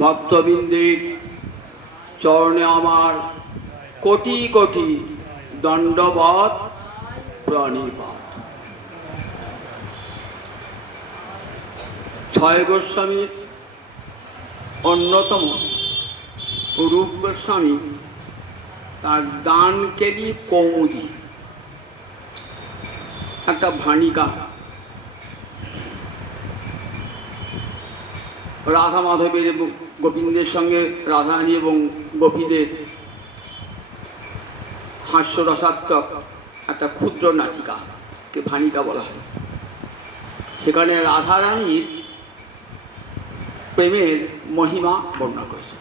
ভক্তবৃন্দের চরণে আমার কোটি কোটি দণ্ডবৎ প্রণিপাত। ছয় গোস্বামীর অন্যতম রূপ গোস্বামী তার দানকেলি কৌমুদী একটা ভাণিকা, রাধা মাধবের এবং গোবিন্দের সঙ্গে রাধারানী এবং গোপীদের হাস্যরসাত্মক একটা ক্ষুদ্র নাটিকাকে ভাণিকা বলা হয়। সেখানে রাধারানীর প্রেমের মহিমা বর্ণনা করেছে।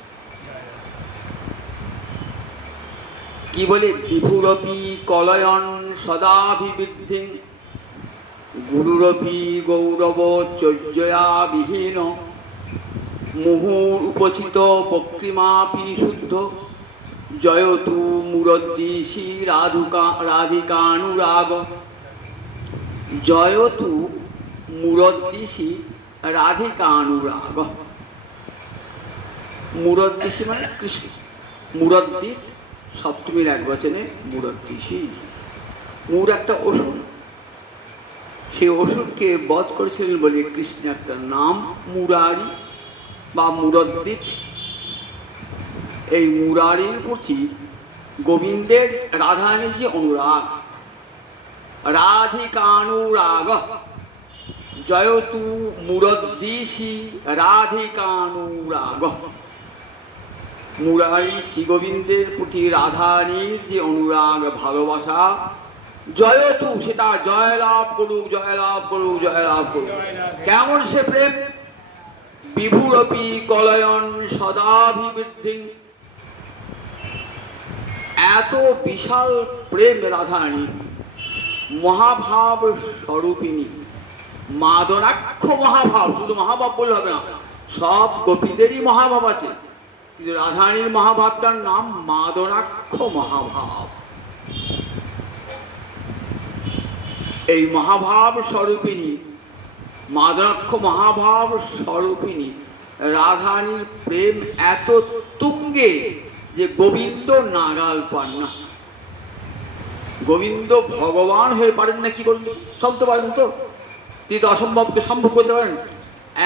কি বলে, বিভুরপি কলয়ন সদাভিবৃদ্ধি গুরুরপি গৌরব চর্যয়া বিহীন মুহুর উপচিত বক্রিমাপি শুদ্ধ জয়তু মুরদ্দিশি রাধিকানুরাগ। জয়তু মুরদ্দিশি রাধিকানুরাগ। মুরদ্দিশি মানে কৃষ্ণ, মুরদ্দি সপ্তমীর এক বচনে মুরদ্দিশি। মুর একটা অসুর, সেই অসুরকে বধ করেছিলেন বলে কৃষ্ণের একটা নাম মুরারি বা মুরদ্দিত। এই মুরারির প্রতি গোবিন্দের রাধারানীর যে অনুরাগ, রাধিকানুরাগ। জয়তু মুরদ্দিশি রাধিকানুরাগ। মুরারি শ্রী গোবিন্দের প্রতি রাধারানীর যে অনুরাগ ভালোবাসা, জয়তু সেটা জয় লাভ করুক, জয় লাভ করুক, জয় লাভ করুক। কেমন সে প্রেম? বিভুরপি কলয়ন সদাভিবৃদ্ধি। এত বিশাল প্রেম রাধারানী, মহাভাব স্বরূপিণী, মাদনাক্ষ মহাভাব। শুধু মহাভাব বলে হবে না, সব গোপীদেরই মহাভাব আছে, কিন্তু রাধারানীর মহাভাবটার নাম মাদনাক্ষ মহাভাব। এই মহাভাব স্বরূপিণী, মাদনাক্ষ মহাভাব স্বরূপিণী রাধারানীর প্রেম এত তুঙ্গে যে গোবিন্দ নাগাল পান না। গোবিন্দ ভগবান হয়ে পারেন না, কি বলুন? সব তো পারেন, তো তিনি তো অসম্ভবকে সম্ভব করতে পারেন।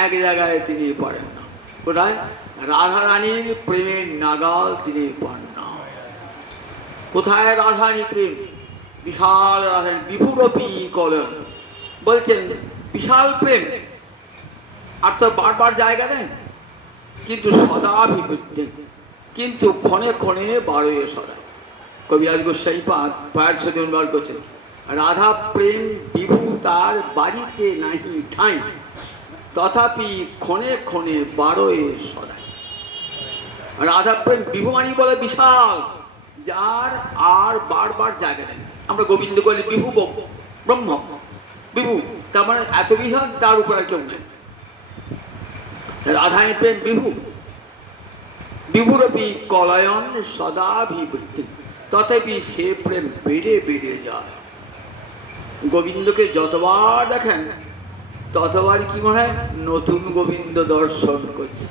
এক জায়গায় তিনি পারেন না, কোথায়? রাধারানীর প্রেমের নাগাল তিনি পান না। কোথায় রাধারানী প্রেম? বিশাল রাধারানী। বিভুরপি কলয়ন বলছেন বিশাল প্রেম, আর তো বারবার জায়গা নেই, কিন্তু সদাভিবৃদ্ধি, কিন্তু ক্ষণে ক্ষণে বারোয় সদা। কবিরাজ গোস্বামী পায়ের ছবি অনুবাদ করছেন, রাধা প্রেম বিভু তার বাড়িতে নাহি ঠাঁই, তথাপি ক্ষণে ক্ষণে বারোয় সদা। রাধা প্রেম বিভু মানি বলে বিশাল, যার আর বারবার জায়গা নেই। আমরা গোবিন্দ বলি বিভু ব্রহ্ম, বিভু, তার মানে এত বিশাল তার উপর আর কেউ নেই। রাধারানী প্রেম বিভু। বিভুরপি কলয়ন সদাভিবৃদ্ধি, তথাপি সে প্রেম বেড়ে বেড়ে যায়। গোবিন্দকে যতবার দেখেন ততবার কি মনে হয় নতুন গোবিন্দ দর্শন করছে।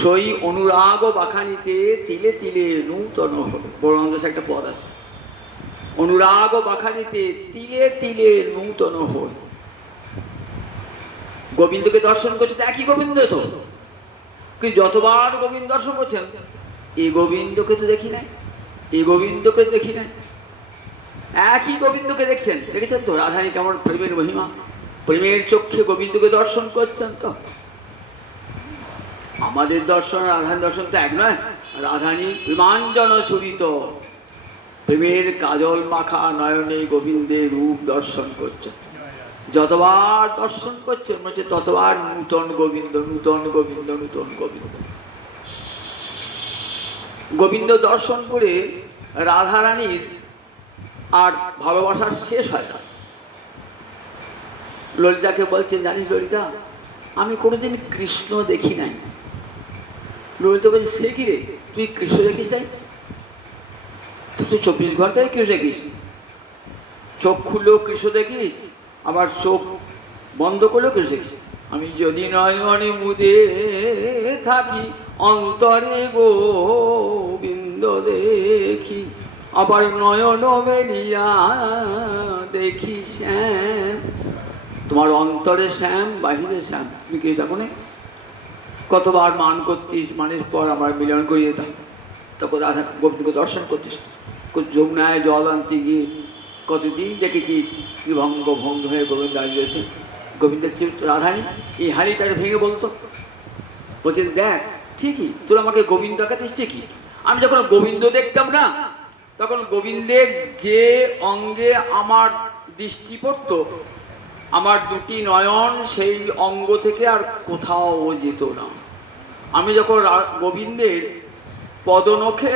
সই অনুরাগ বাখানিতে তিলে তিলে নূতন বড় একটা পদ আছে, অনুরাগ বাখানিতে তিলে তিলে নূতন হই। গোবিন্দকে দর্শন করছে, একই গোবিন্দ তো, কিন্তু যতবার গোবিন্দ দর্শন করছেন এই গোবিন্দকে তো দেখি নাই, এই গোবিন্দকে তো দেখি নাই, একই গোবিন্দকে দেখছেন। দেখেছেন তো রাধারানী কেমন প্রেমের মহিমা, প্রেমের চক্ষে গোবিন্দকে দর্শন করছেন। তো আমাদের দর্শন রাধারানী দর্শন তো এক নয়। রাধারানী প্রেমাঞ্জন ছুরিত প্রেমের কাজল মাখা নয়নে গোবিন্দের রূপ দর্শন করছেন। যতবার দর্শন করছেন মনে হচ্ছে ততবার নূতন গোবিন্দ, নূতন গোবিন্দ, নূতন গোবিন্দ। গোবিন্দ দর্শন করে রাধারানীর আর ভালোবাসার শেষ হয় না। ললিতাকে বলছেন, জানিস ললিতা, আমি কোনোদিন কৃষ্ণ দেখি নাই। ললিতা বলছে, সে কি রে, তুই কৃষ্ণ দেখিস নাই? তুই তো 24 ঘন্টায় কৃষ্ণ দেখিস, চোখ খুললেও কৃষ্ণ দেখিস, আবার চোখ বন্ধ করলেও কৃষ্ণ দেখিস। আমি যদি নয়নে মুদে থাকি অন্তরে গোবিন্দ দেখি, আবার নয়ন মেলিয়া দেখি শ্যাম। তোমার অন্তরে শ্যাম, বাহিরে শ্যাম, তুমি কে থাকো না? কতবার মান করতিস, মানের পর আমার মিলন করিয়ে যেতাম, তখন রাধা গোবিন্দকে দর্শন করতিস। যমুনায় জল আনতে গিয়ে কতদিন দেখেছিস ভঙ্গ ভঙ্গ হয়ে গোবিন্দ আসবে। গোবিন্দের রাধানী এই হাড়িটার ভেঙে বলতো, বলছে দেখ ঠিকই তোর আমাকে গোবিন্দ দেখাতিস ঠিকই। আমি যখন গোবিন্দ দেখতাম না, তখন গোবিন্দের যে অঙ্গে আমার দৃষ্টি পড়ত, আমার দুটি নয়ন সেই অঙ্গ থেকে আর কোথাও যেত না। আমি যখন গোবিন্দের পদনখে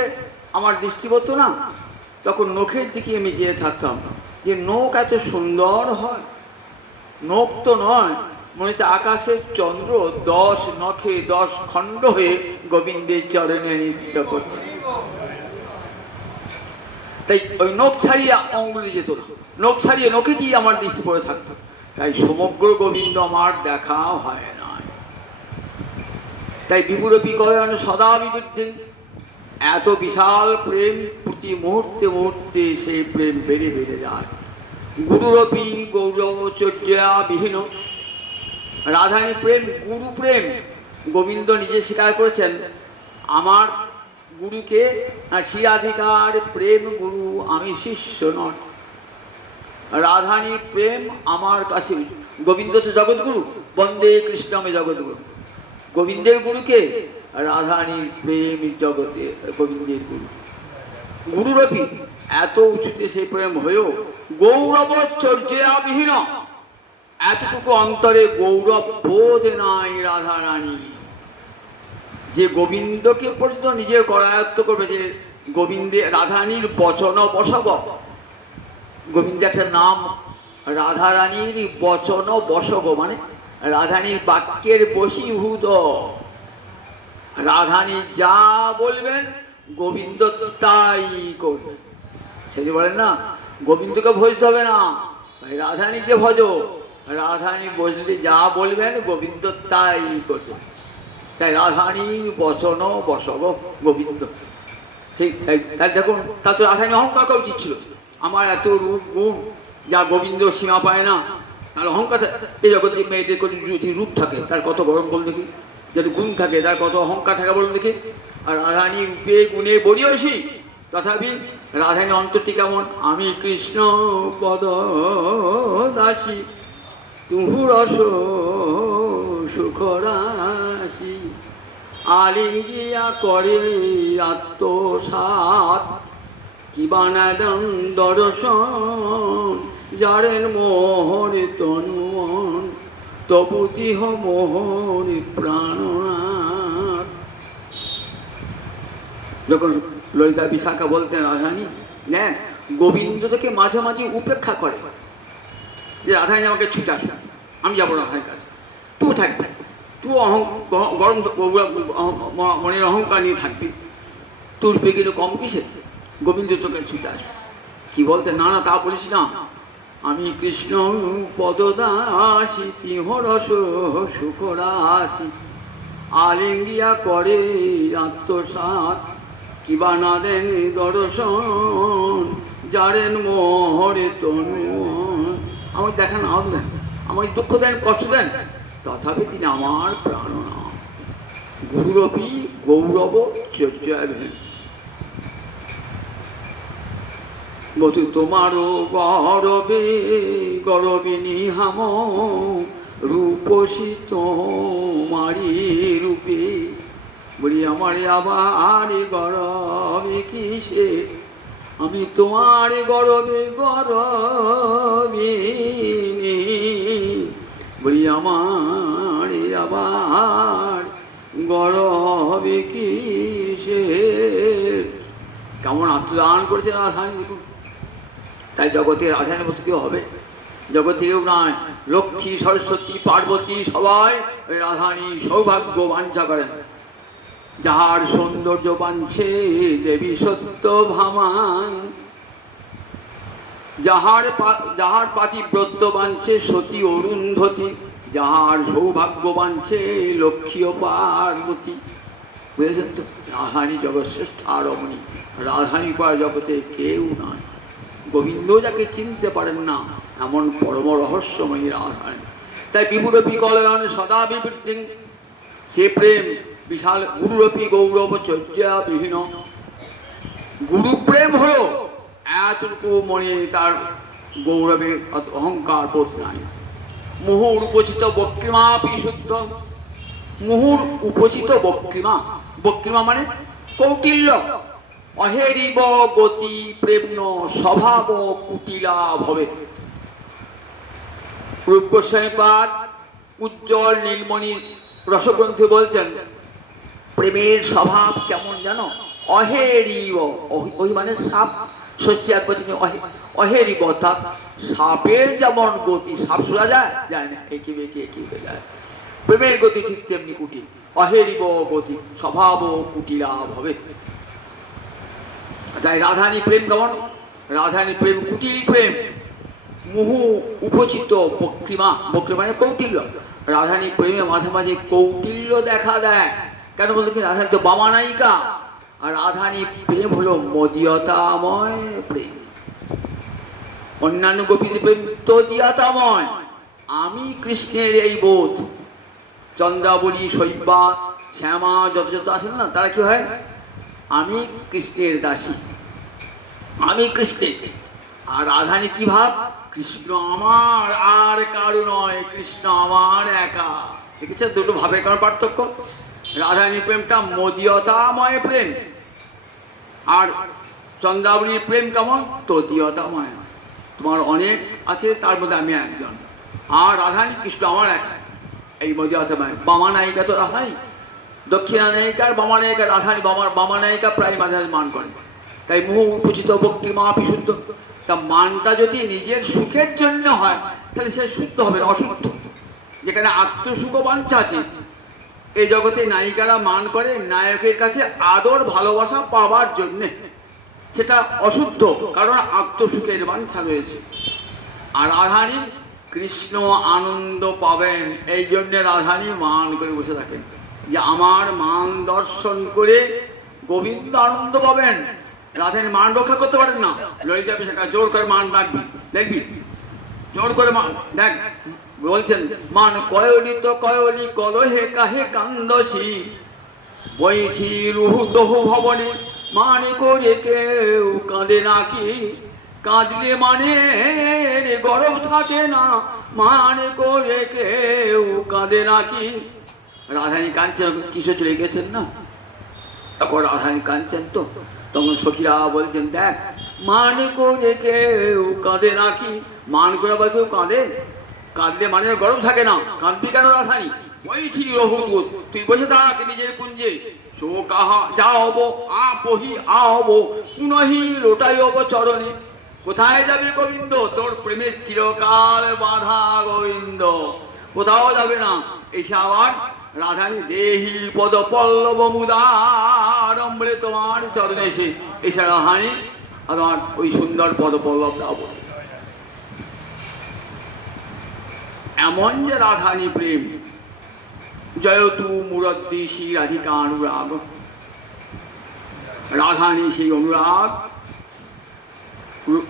আমার দৃষ্টি পড়তো না, তখন নখের দিকে আমি যেয়ে থাকতাম, যে নখ এত সুন্দর হয়। নখ তো নয়, মনে হচ্ছে আকাশের চন্দ্র 10 নখে 10 খণ্ড হয়ে গোবিন্দের চরণে নৃত্য করছে। তাই ওই নখ ছাড়িয়ে অঙ্গুলি যেত না, নখ ছাড়িয়ে নখে দিয়ে আমার দৃষ্টি পড়ে থাকতো। তাই সমগ্র গোবিন্দ আমার দেখা হয় না। তাই বিপুরপি করেন সদা বিরুদ্ধে, এত বিশাল প্রেম প্রতি মুহূর্তে মুহূর্তে সেই প্রেম বেড়ে বেড়ে যায়। গুরুরপি গৌরবচর্যা বিহীন, রাধানী প্রেম গুরু প্রেম। গোবিন্দ নিজে স্বীকার করেছেন, আমার গুরুকে শিরাধিকার প্রেম গুরু, আমি শিষ্য নন। রাধানী প্রেম আমার কাছে, গোবিন্দ তো জগৎগুরু, বন্দে কৃষ্ণমে জগৎগুরু। গোবিন্দের গুরুকে, রাধানীর প্রেম জগতে গোবিন্দের গুরু। গুরুরপি এত উঁচুতে সেই প্রেম হয়েও গৌরবচর্যাবিহীন, এতটুকু অন্তরে গৌরব বোধ নাই রাধা রানী, যে গোবিন্দকে পর্যন্ত নিজের করায়ত্ত করবে, যে গোবিন্দে রাধারানীর বচন বসব। গোবিন্দের একটা নাম রাধা রানীর বচন বসব, মানে রাধারানীর বাক্যের বশীভূত। রাধারানী যা বলবেন গোবিন্দ তাই করবেন। সেটি বলেন না, গোবিন্দকে ভজতে হবে না, রাধারানীকে ভজো। রাধারানী বসলে যা বলবেন গোবিন্দ তাই করবেন। তাই রাধারানীর বচন বসব গোবিন্দ। ঠিক তাই দেখুন, তা তো রাধারানী অহংকার করা উচিত ছিল, আমার এত রূপ গুণ যা গোবিন্দ সীমা পায় না। তার অহংকার, এই জগতে মেয়েদের যদি রূপ থাকে তার কত গরম বলুন দেখি, যদি গুণ থাকে তার কত অহংকার থাকে বলুন দেখি। আর রাধারানী রূপে গুণে বড়িয়েছি, তথাপি রাধারানী অন্তরটি কেমন? আমি কৃষ্ণ পদ দাসী, তুহু রস সুখরাশি, আলিঙ্গিয়া করে আত্মসাৎ, কিবানাদন দর্শন, যারেন মোহরে তনুমন, তবু তিহ মোহরে প্রাণনাথ। যখন ললিতা বিশাখা বলতেন রাধারানী, দেখ গোবিন্দ তোকে মাঝে মাঝে উপেক্ষা করে, যে রাধারানী আমাকে ছুটে আসবে, আমি যাবো রাধার কাছে, তুই থাকবি, তুই গরম মনের অহংকার নিয়ে থাকবি, তোর বেগের কম কিসে, গোবিন্দ তোকে ছুটে আসবে। কি বলতে, না না তা বলিস না, আমি কৃষ্ণ পদদাসী, তিহ রস সুখরাশি, আলিঙ্গিয়া করে আত্মসাৎ, কিবা না দেন দর্শন, যারেন মোহরে তনু। আমাকে দেখেন না, আমাকে দুঃখ দেন, কষ্ট দেন, তথাপি তিনি আমার প্রাণনাথ। গুরুরপি গৌরব চর্যাবিহীন। বধু তোমারও গরবে গরবিনী হাম, রূপসী তোমারি রূপে, বলি আমার আবার গরবে কিসে, আমি তোমার গরবে গরবিনী, বলি আমার আবার গরবে কিসে। কেমন আত্মদান করেছে রাধারানী। তাই জগতে রাধারানীর মতো কেউ হবে? জগতে কেউ নয়। লক্ষ্মী, সরস্বতী, পার্বতী সবাই ওই রাধারানীর সৌভাগ্য বাঞ্ছা করেন। যাহার সৌন্দর্য বাঞ্ছে দেবী সত্য ভামান, যাহার পাতিব্রত বাঞ্ছে সতী অরুন্ধতী, যাহার সৌভাগ্যবান সে লক্ষ্মী ও পার্বতী। বুঝেছেন তো? রাধারানী জগৎশ্রেষ্ঠ আর রমণী, রাধারানী পর জগতে কেউ নয়। গোবিন্দ যাকে চিনতে পারেন না এমন পরম রহস্যময়ী রাধারানী। তাই বিপুরপি কলয়ন সদা বিবৃদ্ধি, সে প্রেম বিশাল গুরুরপি গৌরব চর্যা বিহীন। গুরু প্রেম হলো এতটুকু মনে তার গৌরবে অহংকার বোধ নাই। মুহুর উপচিত বক্রিমা বিশুদ্ধ, মুহুর উপচিত বক্রিমা, বক্রিমা মানে কৌটিল্য। অহেরিব গতি প্রেম্ন স্বভাব কুটিলা ভবে। রূপ গোস্বামীপাদ উজ্জ্বল নীলমণি রসগ্রন্থে বলছেন প্রেমের স্বভাব কেমন জানো? অহেরিব, ওই মানে সাপ, ষষ্ঠী এক বছর অহেরিব, অর্থাৎ সাপের যেমন গতি, সাপ শোনা যায় যায় না, এঁকে বেঁকে এঁকে যায়, প্রেমের গতি ঠিক তেমনি কুটিল। অহেরিব গতি স্বভাব কুটিলা ভবে। তাই রাধারানী প্রেম কেমন? রাধারানী প্রেম কুটিল প্রেম। মুহু উপচিত বক্রিমা, বক্রিমা মানে কৌটিল্য। রাধারানী প্রেমে মাঝে মাঝে কৌটিল্য দেখা দেয়। কেন বলতো কি? রাধারানী তো বামা নায়িকা, আর রাধারানী প্রেম হলো মদীয়তাময় প্রেম। অন্যান্য গোপীদের প্রেম তদীয়তাময়। আমি কৃষ্ণের এই বোধ। চন্দ্রাবলী, শৈবা, শ্যামা যত যত আসেন না, তারা কি হয়? আমি কৃষ্ণের দাসী, আমি কৃষ্ণের। আর রাধারানী কি ভাব? কৃষ্ণ আমার, আর কারো নয়, কৃষ্ণ আমার একা। দেখেছেন দুটো ভাবের কারণ পার্থক্য? রাধারানীর প্রেমটা মদীয়তাময় প্রেম, আর চন্দ্রাবলীর প্রেম কেমন? তদীয়তাময়। তোমার অনেক আছে, তার মধ্যে আমি একজন। আর রাধারানী কৃষ্ণ আমার একা, এই মদীয়তাময়। বামা নায়িকা তো রাধারানী, দক্ষিণা নায়িকার বামা নায়িকা রাধারানী। বামা নায়িকা প্রায় মাঝে মাঝে মান করে। তাই মুহু উপচিত বক্রিমা বিশুদ্ধ। তা মানটা যদি নিজের সুখের জন্য হয় তাহলে সে শুদ্ধ হবে না, অশুদ্ধ। যেখানে আত্মসুখ বাঞ্ছা আছে, এই জগতে নায়িকারা মান করে নায়কের কাছে আদর ভালোবাসা পাওয়ার জন্যে, সেটা অশুদ্ধ, কারণ আত্মসুখের বাঞ্ছা রয়েছে। আর রাধারানী কৃষ্ণ আনন্দ পাবেন, এই জন্যে রাধারানী মান করে বসে থাকেন যে আমার মান দর্শন করে গোবিন্দ আনন্দ পাবেন। রাধারানী মান রক্ষা করতে পারেন না, ললিতা বিশাখা জোর করে মান ডাকবি, দেখবি জোর করে মান দেখ। বলছেন মান কয়লি তো কয়লি কলহে কাহে কান্দসি, বৈঠি রুহু দহু ভবনে মানে করে কেউ কাঁদে নাকি। কাঁদলে মানে গরম থাকে না, মানে করে কেউ কাঁদে নাকি। রাধারানী কাঁদছেন, কিশোর চলে গেছেন না, তখন রাধারানী কাঁদছেন তো, তখন সখীরা বলছেন দেখ মান করে কেউ কাঁদে নাকি। মান করে আবার কেউ কাঁদে? কাঁদলে মানে গরম থাকে না, কাঁদবি কেন রাধারানী? বৈঠি রহু, তুই বসে থাক নিজের কুঞ্জে। সো কাহা যা হব আপহি আহব, পুনহি লোটাই হব চরণে। কোথায় যাবে গোবিন্দ? তোর প্রেমের চিরকাল বাধা গোবিন্দ, কোথাও যাবে না। এসে আবার রাধারানী দেহি পদ পল্লব মুদারম্বরে, তোমার চরণে এসে রাধারানী তোমার ওই সুন্দর পদ পল্লব দাও। এমন যে রাধারানী প্রেম, জয়তু মুরদ্দিশি রাধিকা অনুরাগ। রাধারানী সেই অনুরাগ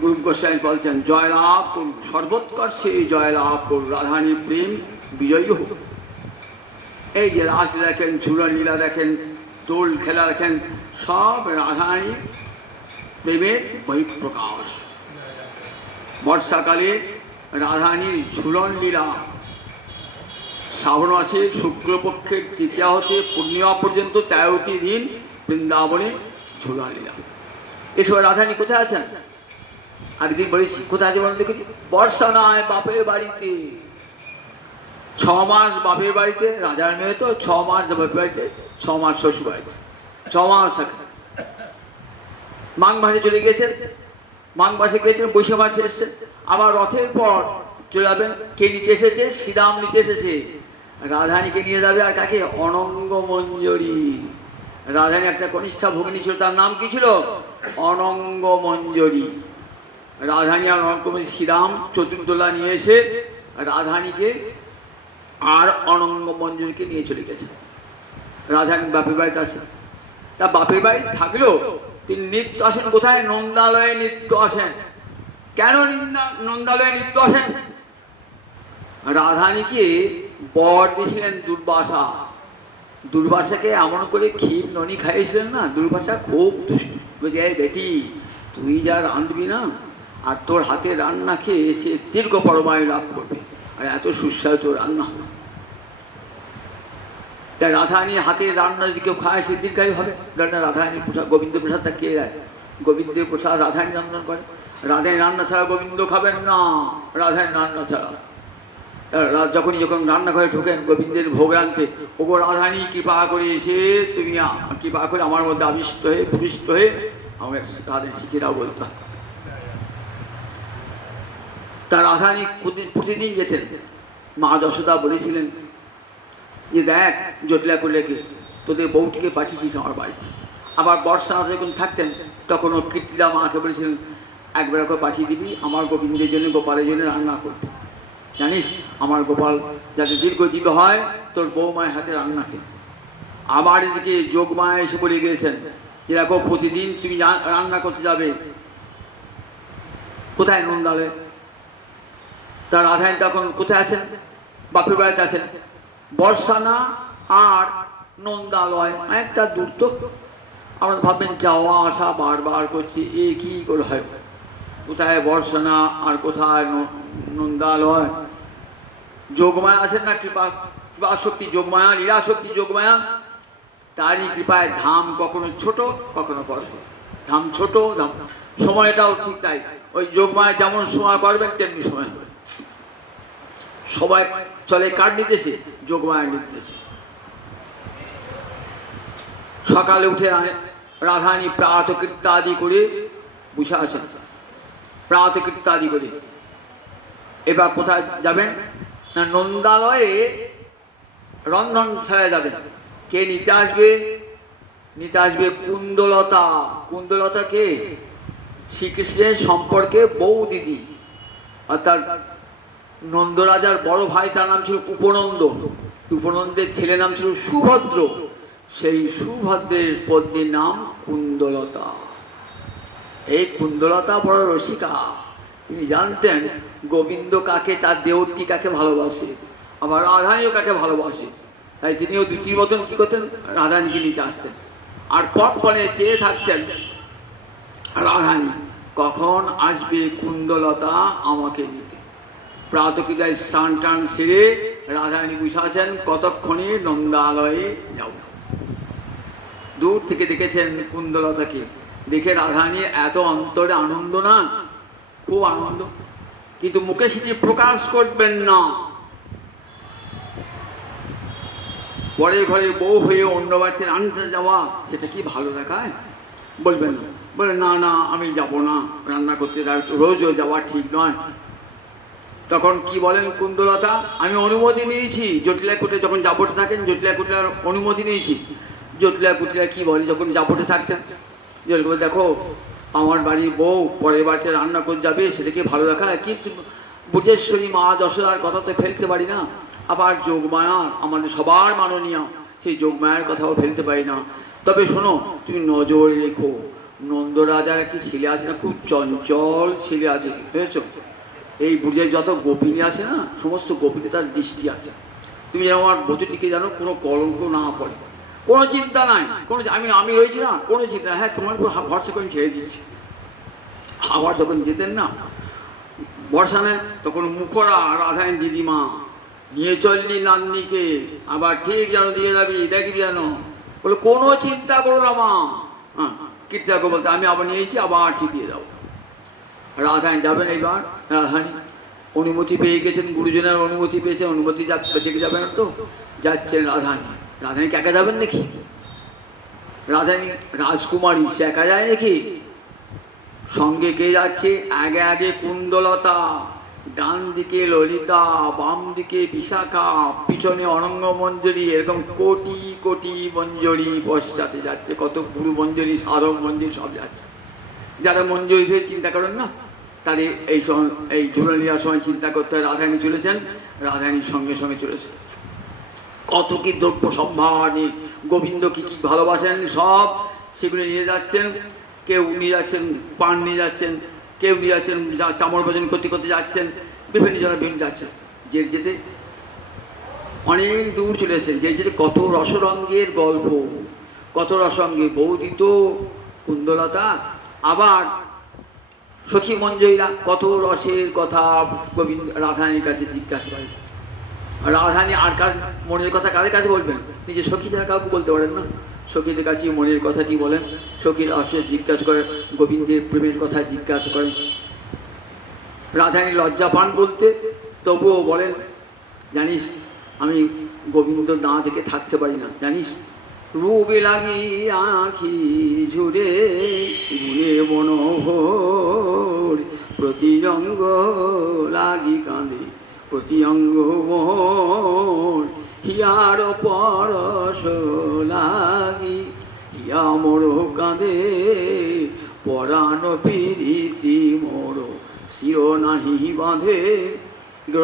রূপ গোস্বামী বলছেন জয়লাভ করুন, সর্বোৎকর্ষে জয়লাভ করুন, রাধারানীর প্রেম বিজয়ী হোক। এই যে রাস দেখেন, ঝুলন লীলা দেখেন, দোল খেলা দেখেন, সব রাধারানীর প্রেমের বহিঃপ্রকাশ। বর্ষাকালে রাধারানীর ঝুলন লীলা, শ্রাবণ মাসে শুক্লপক্ষের তৃতীয়া হতে পূর্ণিমা পর্যন্ত 13টি দিন বৃন্দাবনে ঝুলন লীলা। এসব রাধারানী কোথায় আছেন? আরেকদিন বলেছি কোথায় আছে বলেন দেখেছি? বর্ষা নয়, বাপের বাড়িতে। 6 মাস বাপের বাড়িতে, রাজার মেয়ে তো 6 মাস বাপের বাড়িতে, 6 মাস শ্বশুর বাড়িতে, 6 মাস থাকে। মাঘ মাসে চলে গিয়েছেন, মাঘ মাসে গিয়েছেন, বৈশাখ মাসে এসছেন, আবার রথের পর চলে যাবেন। কে নিতে এসেছে? শ্রীরাম নিতে এসেছে। রাধারানীকে নিয়ে যাবে, আর কাকে? অনঙ্গ মঞ্জরী। রাধারানী একটা কনিষ্ঠা ভগিনী ছিল, তার নাম কি ছিল? অনঙ্গ মঞ্জরী। রাধারানী আর অনঙ্গ মঞ্জরী শ্রীরাম চতুর্দোলা নিয়ে এসে রাধারানীকে আর অনঙ্গ মঞ্জুরিকে নিয়ে চলে গেছে। রাধারানী বাপের বাড়িতে আছে। তা বাপের বাড়ি থাকলেও তিনি নিত্য আসেন কোথায়? নন্দালয়ে নিত্য আসেন। কেন নন্দালয়ে নিত্য আসেন? রাধারানীকে বর দিয়েছিলেন দুর্বাসা। দুর্বাসাকে এমন করে ক্ষীর ননি খাইয়েছিলেন না, দুর্বাসা খুব বুঝে, বেটি তুই যা রাঁধবি না, আর তোর হাতে রান্না খেয়ে সে দীর্ঘ পরমায়ু লাভ করবে, আর এত সুস্বাদু তোর রান্না হবে। তাই রাধারানী হাতের রান্না যদি কেউ খায় সে দীর্ঘায়ু হবে। রাধারানীর প্রসাদ, গোবিন্দ প্রসাদটা কে দেয়? গোবিন্দের প্রসাদ রাধারানী রান্না করে। রাধারানী রান্না ছাড়া গোবিন্দ খাবেন না, রাধারানী রান্না ছাড়া। যখন রান্নাঘরে ঢোকেন গোবিন্দের ভোগ রাঁধতে, ওগো রাধারানী কৃপা করে এসে তুমি কৃপা করে আমার মধ্যে আবিষ্ট হয়ে প্রবিষ্ট হয়ে আমাকে রাধারানী শিখে দাও বলতো। তা রাধারানী প্রতিদিন যেতেন। মা যশোদা বলেছিলেন যে দেখ জটিলা করলেকে তোদের বউটিকে পাঠিয়ে দিস আমার বাড়িতে। আবার বর্ষা যখন থাকতেন তখন ও কীর্তিদা মাকে বলেছিলেন একবার করে পাঠিয়ে দিবি, আমার গোবিন্দের জন্য গোপালের জন্য রান্না করবি, জানিস আমার গোপাল যাতে দীর্ঘজীবী হয়, তোর বৌমায়ের হাতে রান্না খেয়ে। আবার এদিকে যোগমায়া এসে বলে গিয়েছেন যে দেখো প্রতিদিন তুমি রান্না করতে যাবে। কোথায়? নন্দালয়ে। তা রাধারানী তখন কোথায় আছেন? বাপের বাড়িতে আছেন। বর্ষানা আর নন্দালয় একটা দূর তো। আমরা ভাববেন যাওয়া আসা বারবার করছি, এ কি করে হয়? কোথায় বর্ষানা আর কোথায় নন্দালয়? যোগমায়া আছেন না, কৃপা শক্তি যোগমায়া, লীলা শক্তি যোগমায়া, তারই কৃপায় ধাম কখনো ছোট কখনো বড়। ধাম ছোট, ধাম সময়টাও ঠিক তাই। ওই যোগমায়া যেমন সময় করবেন তেমনি সময় হবে। সবাই চলে কার নির্দেশে? যোগমায়ার নির্দেশে। সকালে উঠে রাধারানী প্রাতকৃত্যাদি করে বসে আছেন। প্রাতকৃত্যাদি করে এবার কোথায় যাবেন না? নন্দালয়ে রন্ধনশালায় যাবেন। কে নিতে আসবে? নিতে আসবে কুন্দলতা। কুন্দলতা কে? শ্রীকৃষ্ণের সম্পর্কে বউ দিদি, অর্থাৎ নন্দরাজার বড় ভাই, তার নাম ছিল উপনন্দ। উপনন্দের ছেলের নাম ছিল সুভদ্র। সেই সুভদ্রের পত্নীর নাম কুন্দলতা। এই কুন্দলতা বড় রসিকা। তিনি জানতেন গোবিন্দ কাকে, তার দেওরটি কাকে ভালোবাসে, আবার রাধারানীও কাকে ভালোবাসে। তাই তিনিও দ্বিতীয় মতন কি করতেন? রাধারানীকে নিতে আসতেন। আর পক্ষণে চেয়ে থাকতেন রাধারানী কখন আসবে কুন্দলতা আমাকে নিতে। প্রাতঃক্রিয়ায় স্নান টান সেরে রাধারানী বসে আছেন, কতক্ষণে নন্দালয়ে যাব। দূর থেকে দেখেছেন কুন্দলতাকে। দেখে রাধারানী এত অন্তরে আনন্দ না, খুব আনন্দ, কিন্তু মুখে সেটি প্রকাশ করবেন না। পরের ঘরে বউ হয়ে অন্য বাড়িতে রান্না যাওয়া সেটা কি ভালো দেখায়? বলবেন না। বলে না না আমি যাব না রান্না করতে, রোজও যাওয়া ঠিক নয়। তখন কি বলেন কুন্দলতা? আমি অনুমতি নিয়েছি। জটিলা কুটিরে যখন জাবটে থাকেন, জটিলা কুটিরার অনুমতি নিয়েছি। জটিলা কুটিরা কি বলে যখন জাবটে থাকতেন? দেখো আমার বাড়ির বউ পরের বাড়িতে রান্না করে যাবে, সেটা কি ভালো দেখায়? কিন্তু বুঝেশ্বরী মা যশোদার কথা তো ফেলতে পারি না। আবার যোগমায়া আমাদের সবার মাননীয়, সেই যোগমায়ার কথাও ফেলতে পারি না। তবে শোনো, তুমি নজর রেখো, নন্দরাজার একটি ছেলে আছে না, খুব চঞ্চল ছেলে আছে, বুঝেছো? এই বুঝের যত গোপিনী আছে না, সমস্ত গোপিনী তার দৃষ্টি আছে। তুমি যেন আমার বধূটিকে যেন কোনো কলঙ্ক না পড়ে, কোনো চিন্তা নাই, কোনো আমি রয়েছি না, কোনো চিন্তা নাই। হ্যাঁ, তোমার উপর ভরসা করে ছেড়ে দিচ্ছি। আবার যখন যেতেন না বর্ষানে, তখন মুখরা রাধারানী দিদিমা নিয়ে চললি নাতনিকে, আবার ঠিক যেন দিয়ে যাবি, দেখবি যেন। বলে কোনো চিন্তা করো না মা। হ্যাঁ, কীর্তিদাকে বলতে আমি আবার নিয়েছি, আবার ঠিক দিয়ে যাবো। রাধারানী যাবেন। এইবার রাধারানী অনুমতি পেয়ে গেছেন, গুরুজনের অনুমতি পেয়েছেন, অনুমতি বেঁচে যাবেন তো যাচ্ছেন রাধারানী। রাধারানী একা যাবেন নাকি? রাধারানী রাজকুমারী, সে একা যায় নাকি? সঙ্গে কে যাচ্ছে? আগে আগে কুন্দলতা, ডান দিকে ললিতা, বাম দিকে বিশাখা, পিছনে অনঙ্গ মঞ্জরি, এরকম কোটি কোটি মঞ্জরি পশ্চাতে যাচ্ছে। কত গুরু মঞ্জরি, সাধক মঞ্জরি সব যাচ্ছে। যারা মঞ্জরি হয়ে চিন্তা করেন না, তাদের এই ঝুলন নেওয়ার সময় চিন্তা করতে হয় রাধারানী চলেছেন রাধারানীর সঙ্গে সঙ্গে চলেছে। কত কি দ্রব্য সম্ভার নিয়ে গোবিন্দ কি কি ভালোবাসেন সব সেগুলো নিয়ে যাচ্ছেন। কেউ নিয়ে যাচ্ছেন পান নিয়ে যাচ্ছেন, কেউ নিয়ে যাচ্ছেন চামড় ভোজন করতে করতে যাচ্ছেন, বিভিন্ন জনের বিভিন্ন যাচ্ছেন। যে যেতে অনেক দূর চলে এসেছেন। যে যেতে কত রসরঙ্গের গল্প, কত রসরঙ্গের বৌদিত কুন্দলতা, আবার সখী মঞ্জরীরা কত রসের কথা গোবিন্দ রাধারানীর কাছে জিজ্ঞাসা করে। রাধারানী আর কার মনের কথা কাদের কাছে বলবেন? নিজে সখী যারা কাউকে বলতে পারেন না, সখীদের কাছে মনের কথাটি বলেন। সখীর রসের জিজ্ঞাসা করেন, গোবিন্দের প্রেমের কথা জিজ্ঞাসা করেন। রাধারানী লজ্জা পান বলতে, তবুও বলেন জানিস আমি গোবিন্দ না দেখে থাকতে পারি না, জানিস রূপে লাগি আঁখি ঝুড়ে গুণে মনোহর, প্রতি অঙ্গ লাগি কাঁদে প্রতি অঙ্গ মোর, হিয়ার পরশ লাগি হিয়া মোর কাঁদে, পরাণ প্রীতি মোর শির নাহি বাঁধে।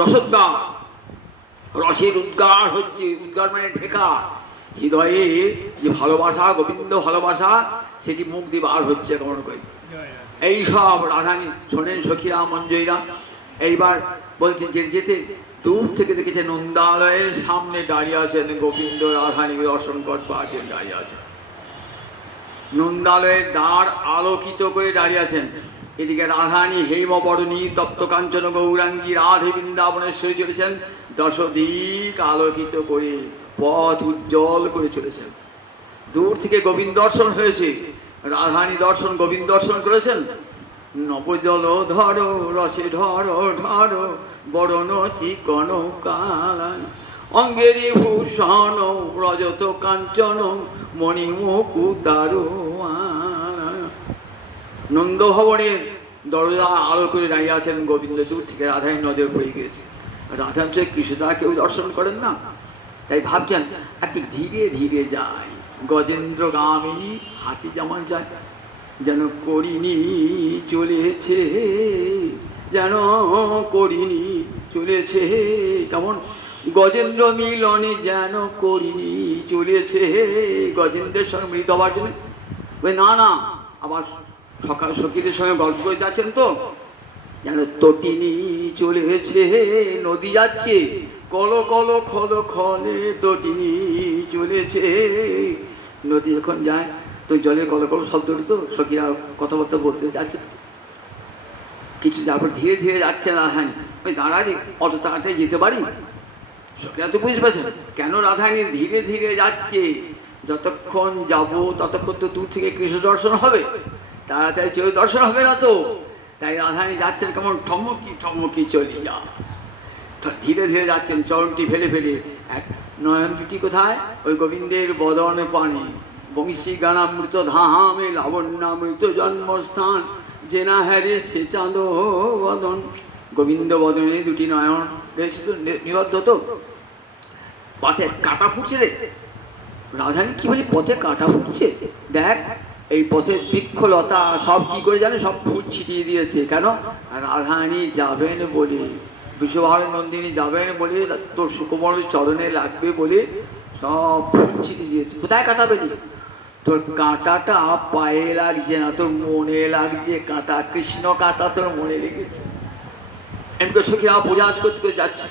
রসোদ্গার, রসের উদ্গার হচ্ছে, উদ্গার মানে ঠেকা, হৃদয়ে যে ভালোবাসা গোবিন্দ ভালোবাসা সেটি মুখ দিয়ে বার হচ্ছে কেমন করে। এইসব রাধারানী শোনেন সখীরা মঞ্জরীরা। এইবার বলছেন যেতে যেতে দূর থেকে দেখেছে নন্দালয়ের সামনে দাঁড়িয়ে আছেন গোবিন্দ, রাধারানীকে দর্শন করতে আছেন দাঁড়িয়ে আছেন। নন্দালয়ের দ্বার আলোকিত করে দাঁড়িয়ে আছেন। এদিকে রাধারানী হেমবরণী তপ্ত কাঞ্চন গৌরাঙ্গী রাধে বৃন্দাবনেশ্বরী চলেছেন, দশ দিক আলোকিত করে পথ উজ্জ্বল করে চলেছেন। দূর থেকে গোবিন্দ দর্শন হয়েছে, রাধারানী দর্শন গোবিন্দ দর্শন করেছেন। নবজল ধর রসে ধর ধর বরণ চিকন কালান, অঙ্গেরি ভূষণ রজত কাঞ্চন মণিমুকুতারু। নন্দভবনের দরজা আলো করে দাঁড়িয়ে আছেন গোবিন্দ। দূর থেকে রাধারানী নজর পড়ে গিয়েছে। রাধারানী কৃষ্ণ তারা কেউ দর্শন করেন না, তাই ভাবছেন একটু ধীরে ধীরে যায়। গজেন্দ্র গামিনী হাতি যেমন যায়, যেন করিনি চলেছে, যেন করিনি চলেছে, কেমন গজেন্দ্র মিলনে যেন করিনি চলেছে। গজেন্দ্রের সঙ্গে মৃত হবার জন্য না না আবার সকাল সখীদের সঙ্গে গল্প করে যাচ্ছেন তো, যেন তটিনী চলেছে, নদী যাচ্ছে কল কল খল খলে তটিনী চলেছে। নদী যখন যায় তো জলে কল কল শব্দটি তো সখীরা কথাবার্তা বলতে যাচ্ছে। কিছু তারপর ধীরে ধীরে যাচ্ছে রাধারানী, ওই দাঁড়ালে অত তাড়াতাড়ি যেতে পারি। সখীরা তো বুঝতে পারছেন কেন রাধারানী ধীরে ধীরে যাচ্ছে। যতক্ষণ যাব ততক্ষণ তো দূর থেকে কৃষ্ণ দর্শন হবে, তাড়াতাড়ি কেউ দর্শন হবে না তো। তাই রাধারানী যাচ্ছেন কেমন ঠমকি ঠমকি চলে যা, ধীরে ধীরে যাচ্ছেন চরণটি ফেলে ফেলে। এক নয়ন দুটি কোথায়? ওই গোবিন্দের বদন পানে, বংশী গানামৃত ধামে লাবণ্যামৃত জন্মস্থান, জেনা হ্যারে সে চাঁদ বদন। গোবিন্দ বদনে দুটি নয়ন রয়েছে তো নিবদ্ধ। তো পথে কাঁটা ফুটছে রে রাধারানী, কি বলি পথে কাঁটা ফুটছে দেখ। এই পথে বৃক্ষলতা সব কি করে জানে, সব ফুল ছিটিয়ে দিয়েছে। কেন? রাধারানী যাবেন বলে, বিশ্বভারী নন্দিনী যাবেন বলে, তোর সুকুমার চরণে লাগবে বলে সব ফুল ছিটিয়ে দিয়েছে। কোথায় কাঁটা পেলি? তোর কাঁটাটা পায়ে লাগছে না, তোর মনে লাগছে কাঁটা। কৃষ্ণ কাঁটা তোর মনে লেগেছে। এমনি সখীরা পরিহাস করতে করে যাচ্ছে।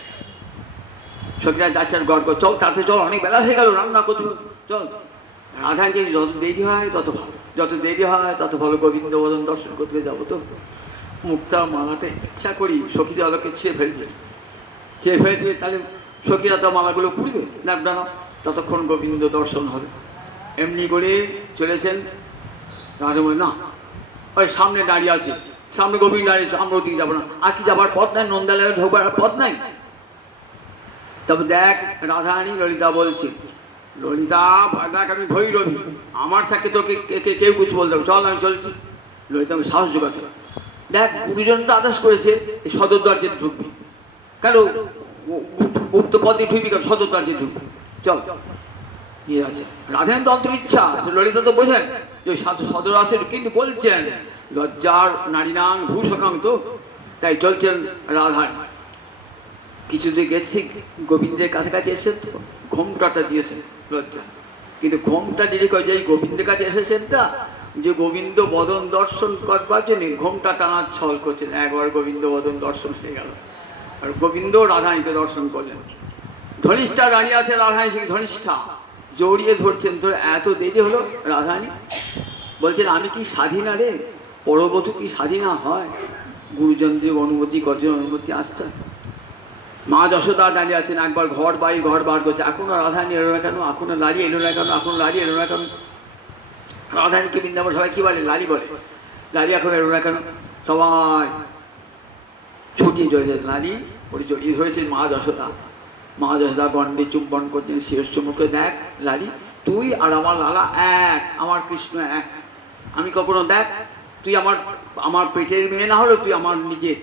সখীরা যাচ্ছেন গড় গড়, চল তাড়াতাড়ি চল, অনেক বেলা হয়ে গেল, রান্না করতে চল। রাধারানী যত দেরি হয় তত ভালো, যত দেরি হয় তত ভালো। গোবিন্দ বদন দর্শন করতে যাবো তো। মুক্তা মালাটা ইচ্ছা করি সখীদের আলোকে ছিঁড়ে ফেলে দিয়েছে, ছিঁড়ে ফেলে দিয়ে তাহলে সখীরা তো মালাগুলো পুড়বে না, ততক্ষণ গোবিন্দ দর্শন হবে। এমনি করে চলেছেন। রাধা বলে না, ওই সামনে দাঁড়িয়ে আছে, সামনে গোবিন্দ দাঁড়িয়েছে, আমরা ওদিকে যাবো না। আর কি যাবার পথ নাই? নন্দালয়ে ঢোকবার পথ নাই। তবে দেখ রাধারানী ললিতা বলছে, ললিতা দেখ আমি ভৈরবী, আমার সাথে তোকে কেউ কিছু বলতে হবে, চল আমি চলছি। ললিতাকে সাহস যোগাতে হবে। দেখ গুরুজনটা আদেশ করেছে এই সদর দরজে ঢুকবি, কেন গুপ্ত পথে ঢুকবি কেন? সদর দরজে ঢুকবি, চল। ইয়ে আছে রাধারানী তো অন্তর ইচ্ছা, ললিতা তো বোঝেন যে সদর আসে, কিন্তু বলছেন লজ্জার নারী নাং ভূষণাং তো, তাই চলছেন রাধারানী। কিছু দূর গেছি, গোবিন্দের কাছাকাছি এসেছেন তো ঘোমটাটা দিয়েছেন লজ্জা, কিন্তু ঘোমটা দিলে যে গোবিন্দের কাছে এসেছেন তা যে গোবিন্দ বদন দর্শন করবার জন্য ঘোমটা টানার ছল করছেন। একবার গোবিন্দ বদন দর্শন হয়ে গেল, আর গোবিন্দ রাধারানীকে দর্শন করলেন। ধনিষ্ঠা রানী আছে, রাধারানী সেই ধনিষ্ঠা জড়িয়ে ধরছেন। ধরে এত দেরি হলো, রাধারানী বলছেন আমি কি স্বাধীনা রে, পরবর্তী কি স্বাধীনা হয়? গুরুজনদের অনুমতি, কর্জন অনুমতি আসতে। মা যশোদা দাঁড়িয়ে আছেন, একবার ঘর বার করছে, এখনো রাধারানী এলো না কেন, এখনো লাড়ি এলো না কেন, এখনো লাড়ি এলো না কেন। রাধারানীকে বৃন্দাবন সবাই কি বলে, লাড়ি বলে, লাড়ি এখন এলো না কেন। সবাই ছুটি চলেছে, লাড়ি ওটি জড়িয়ে ধরেছেন মা যশোদা। মা যশোদা গণ্ডে চুম্বন করছেন শিরস্য মুখে। দেখ লাড়ি, তুই আর আমার লালা এক, আমার কৃষ্ণ এক। আমি কখনো দেখ, তুই আমার পেটের মেয়ে না হলো, তুই আমার নিজের,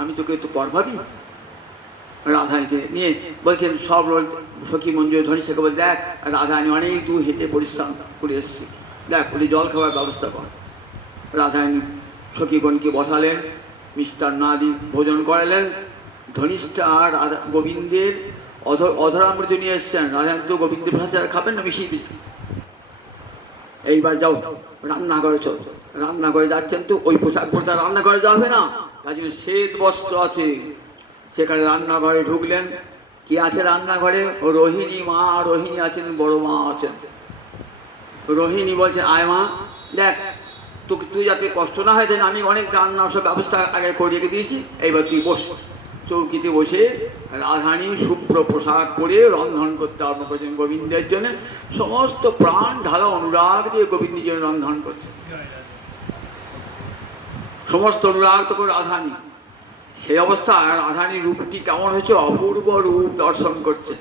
আমি তোকে তো পর ভাবি। রাধারানীকে নিয়ে বলছেন সব সখী মঞ্জুর ধনিষ্ঠাকে বল, দেখ রাধারানী অনেক দূর হেঁটে পরিশ্রম করে এসছি, দেখ ওই জল খাওয়ার ব্যবস্থা কর। রাধারানী সখীগণকে বসালেন, মিষ্টান্ন আদি ভোজন করালেন। ধনিষ্ঠা রাধা গোবিন্দের অধরামৃত নিয়ে এসছেন। রাধারানী তো গোবিন্দের ভাষা ছাড়া খাবেন না, মিশিয়ে দিচ্ছেন। এইবার যাও রান্নাঘরে চল। রান্নাঘরে যাচ্ছেন তো ওই পোশাক পরে রান্নাঘরে যাবে না, তার জন্য শ্বেত বস্ত্র আছে, সেখানে রান্নাঘরে ঢুকলেন। কি আছে রান্নাঘরে? রোহিণী মা, রোহিণী আছেন, বড় মা আছেন। রোহিণী বলছে আয় মা, দেখ তুই যাতে কষ্ট না হয়, দেন আমি অনেক রান্নার সব ব্যবস্থা আগে করে রেখে দিয়েছি, এইবার তুই বস। চৌকিতে বসে রাধারানী শুভ্র পোশাক পরে রন্ধন করতে আরম্ভ করেছেন গোবিন্দের জন্য। সমস্ত প্রাণ ঢালা অনুরাগ দিয়ে গোবিন্দের জন্য রন্ধন করছে, সমস্ত অনুরাগ তো করে রাধারানী। সেই অবস্থায় রাধারানীর রূপটি কেমন হয়েছে, অপূর্ব রূপ দর্শন করছে।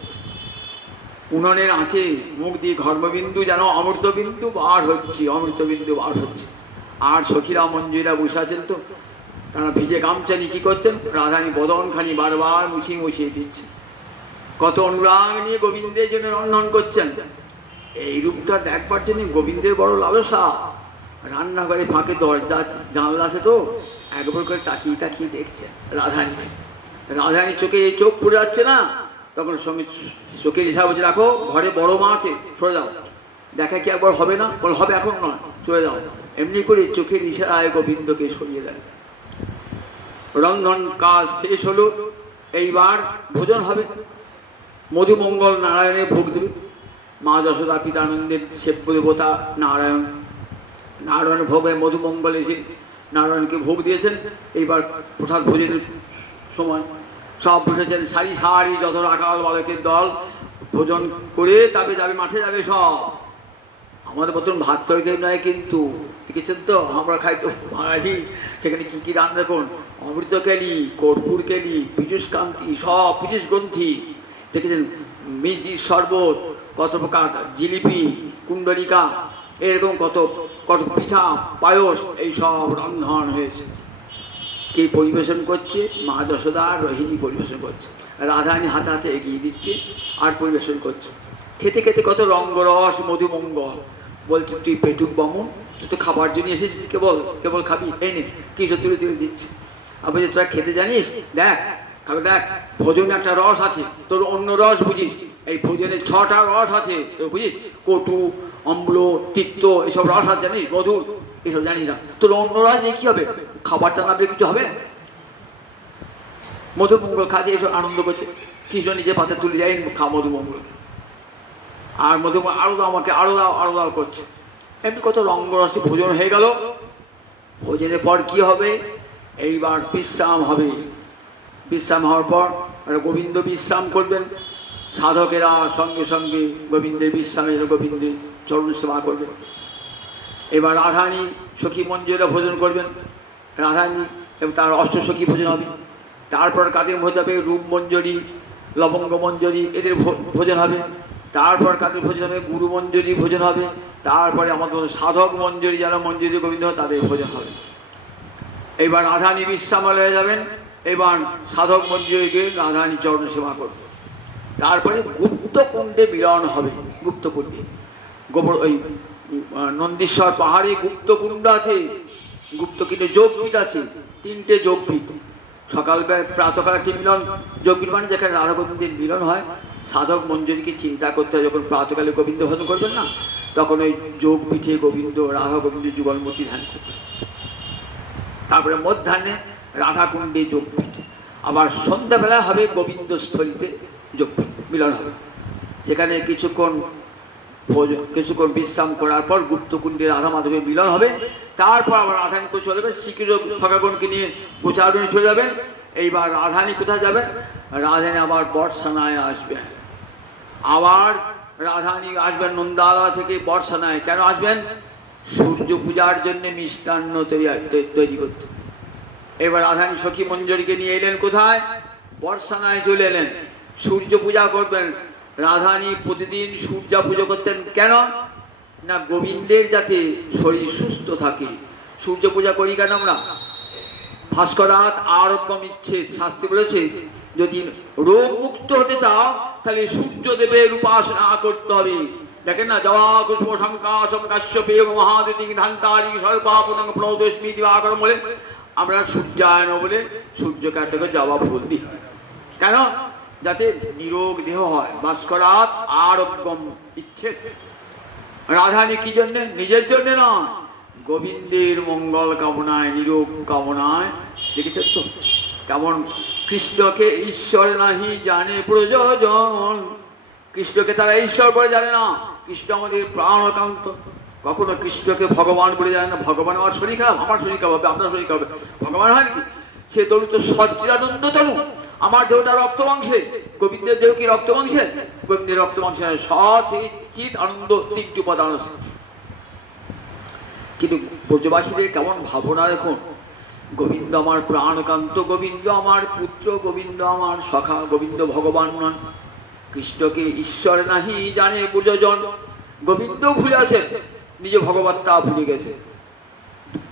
উনুনের আছে মুখ দিয়ে ঘর্মবিন্দু যেন অমৃতবিন্দু বার হচ্ছে, অমৃতবিন্দু বার হচ্ছে। আর সখীরা মঞ্জুরা বসে আছেন তো, তারা ভিজে গামছা নিয়ে কি করছেন, রাধারানী বদনখানি বারবার মুছিয়ে মুছিয়ে দিচ্ছে। কত অনুরাগ নিয়ে গোবিন্দের জন্য রন্ধন করছেন। এই রূপটা দেখবার জন্য গোবিন্দের বড় লালসা। রান্নাঘরে ফাঁকে দরজা জানলা আছে তো, একবার করে তাকিয়ে তাকিয়ে দেখছেন রাধারানীকে। রাধারানী চোখে এই চোখ পড়ে যাচ্ছে না, তখন সঙ্গে চোখের হিসাব হচ্ছে, দেখো ঘরে বড় মা আছে, সরে যাও। দেখা কি একবার হবে না? বল হবে, এখন নয়, চলে যাও। এমনি করে চোখের ইশারায় গোবিন্দকে সরিয়ে দেন। রন্ধন কাজ শেষ হলো, এইবার ভোজন হবে। মধুমঙ্গল নারায়ণের ভোগ দেবে। মা যশোদা পিতানন্দের সেব্য দেবতা নারায়ণ, নারায়ণের ভোগে মধুমঙ্গল এসে নারায়ণকে ভোগ দিয়েছেন। এইবার প্রসাদ ভোজনের সময় সব বসেছেন সারি সারি, যত রাখাল বালকের দল ভোজন করে তবে যাবে, মাঠে যাবে সব। আমাদের মতন ভাত তরকারি নয় কিন্তু, দেখেছেন তো আমরা খাই তো বাঙালি, সেখানে কী কী রান্না করুন, অমৃত কেলি, কর্পূর কেলি, পীযুষ কান্তি, সব পীযুষ গ্রন্থি, দেখেছেন মিষ্টির শরবত, কত প্রকার জিলিপি, কুণ্ডলিকা, এরকম কত কত পিঠা পায়স, এই সব রন্ধন হয়েছে। কে পরিবেশন করছে? মা যশোদা আর রোহিণী পরিবেশন করছে। রাধারানী হাতে হাতে এগিয়ে দিচ্ছে আর পরিবেশন করছে। খেতে খেতে কত রঙ্গরস, মধুমঙ্গল। বলছে তুই পেটুক বামুন, তুই তো খাবার জন্য এসেছিস, কেবল খাবি, এই নে কিছু তুলে তুলে দিচ্ছি। আর বলছে তোরা খেতে জানিস, দেখ খাবে, দেখ ভোজনে একটা রস আছে, তোর অন্য রস বুঝিস, এই ভোজনে 6টা রস আছে তোর বুঝিস, কটু, অম্ল, তিক্ত, এসব রস আছে জানিস, মধুর, এসব জানিস না। তোর অন্য রস নিয়ে কি হবে? খাবারটা না পেলে কিছু হবে? মধুমঙ্গল খাচ্ছে, এসব আনন্দ করছে। কৃষ্ণ নিজে পাতে তুলে যায়, খা মধুমঙ্গলকে। আর মধুমঙ্গল আরো দাও আমাকে, আরো দাও, আরো দাও করছে। এমনি কত রঙ্গরসে ভোজন হয়ে গেল। ভোজনের পর কি হবে? এইবার বিশ্রাম হবে। বিশ্রাম হওয়ার পর গোবিন্দ বিশ্রাম করবেন। সাধকেরা সঙ্গে সঙ্গে গোবিন্দের বিশ্রামে গোবিন্দের চরণ সেবা করবেন। এবার রাধারানী সখী মঞ্জুরা ভোজন করবেন। রাধারানী এবং তার অষ্টসখী ভোজন হবে। তারপর কাদের ভোজন হবে? রূপ মঞ্জরি, লবঙ্গ মঞ্জরি, এদের ভোজন হবে। তারপর কাদের ভোজন হবে? গুরু মঞ্জরি ভোজন হবে। তারপরে আমাদের সাধক মঞ্জরি, যারা মঞ্জরি গোবিন্দ, তাদের ভোজন হবে। এবার রাধারানী বিশ্রামালয়ে যাবেন। এবার সাধক মঞ্জুরিকে রাধারানী চরণ সেবা করবে। তারপরে গুপ্তকুণ্ডে মিলন হবে। গুপ্তকুণ্ডে গোবর ওই নন্দীশ্বর পাহাড়ে গুপ্তকুণ্ড আছে। গুপ্তকুণ্ডে যোগপীঠ আছে, 3টে যোগপীঠ। সকালবেলা প্রাতকাল একটি মিলন, যোগ মিলন যেখানে রাধা গোবিন্দের মিলন হয়। সাধক মঞ্জুরিকে চিন্তা করতে হয়, যখন প্রাতকালে গোবিন্দ ভজন করবেন না, তখন ওই যোগ পিঠে গোবিন্দ রাধা গোবিন্দের যুগলমূর্তি ধ্যান করতে। তারপরে মধ্যাহ্নে রাধাকুণ্ডে যোগ পিঠে, আবার সন্ধ্যাবেলা হবে গোবিন্দ স্থলিতে যোগ মিলন হবে। সেখানে কিছুক্ষণ বিশ্রাম করার পর গুপ্তকুণ্ডে রাধা মাধবের মিলন হবে। তারপর আবার রাধারানী কোথায় চলে যাবে, শ্রীকৃষ্ণ ভগবানকে নিয়ে গোচারণে চলে যাবেন। এইবার রাধারানী কোথায় যাবে, রাধারানী আবার বর্ষানায় আসবেন। আবার রাধারানী আসবেন নন্দালয় থেকে বর্ষানায়। কেন আসবেন, সূর্য পূজার জন্য মিষ্টান্ন তৈরি করতে। এবার রাধারানী সখী মঞ্জুরিকে নিয়ে এলেন কোথায়, বর্ষানায় চলে এলেন। সূর্য পূজা করবেন। রাধারানী প্রতিদিন সূর্য পুজো করতেন, কেন না গোবিন্দের যাতে শরীর সুস্থ থাকে। সূর্য পূজা করি কেন আমরা, ভাস্করাত আরোগ্যম ইচ্ছে, শাস্ত্রে বলেছে যদি রোগ মুক্ত হতে চাও তাহলে সূর্যদেবের উপাসনা করতে হবে। দেখেন না, জবা কুষ্ম শঙ্কাশম কাশ্যপে মহাদুতি ধান্তারি সর্বাপনং প্রদোষ্মী দিবাকর বলে আমরা সূর্যায়ন বলে সূর্যকে একটা জবা ফুল দিই। কেন, যাতে নিরোগ দেহ হয়। ভাস্করাত আরোগ্যম ইচ্ছে। রাধারানী কি জন্যে, নিজের জন্য নয়, গোবিন্দের মঙ্গল কামনায়, নিরোগ কামনায়। দেখেছেন তো কেমন কৃষ্ণকে ঈশ্বর নাহি জানে প্রয়োজন। কৃষ্ণকে তারা ঈশ্বর বলে জানে না। কৃষ্ণ আমাদের প্রাণকান্ত, কখনো কৃষ্ণকে ভগবান বলে জানে না। ভগবান আমার শরীর খারাপ, আমার শরীর খারাপ হবে, আপনার শরীর খারাপ হবে। ভগবান হয় কি, সে তরু তো সজ্জানন্দ তনু। আমার দেহটা রক্ত মাংসে, গোবিন্দের দেহ কি রক্ত মাংসে, গোবিন্দের রক্ত মাংসে চিত আনন্দ তিনটি উপাদান আছে। কিন্তু ব্রজবাসীদের কেমন ভাবনা দেখুন, গোবিন্দ আমার প্রাণকান্ত, গোবিন্দ আমার পুত্র, গোবিন্দ আমার সখা, গোবিন্দ ভগবান নন। কৃষ্ণকে ঈশ্বর নাহি জানে বুঝজন। গোবিন্দ ভুলে আছেন, নিজে ভগবত্তা ভুলে গেছে।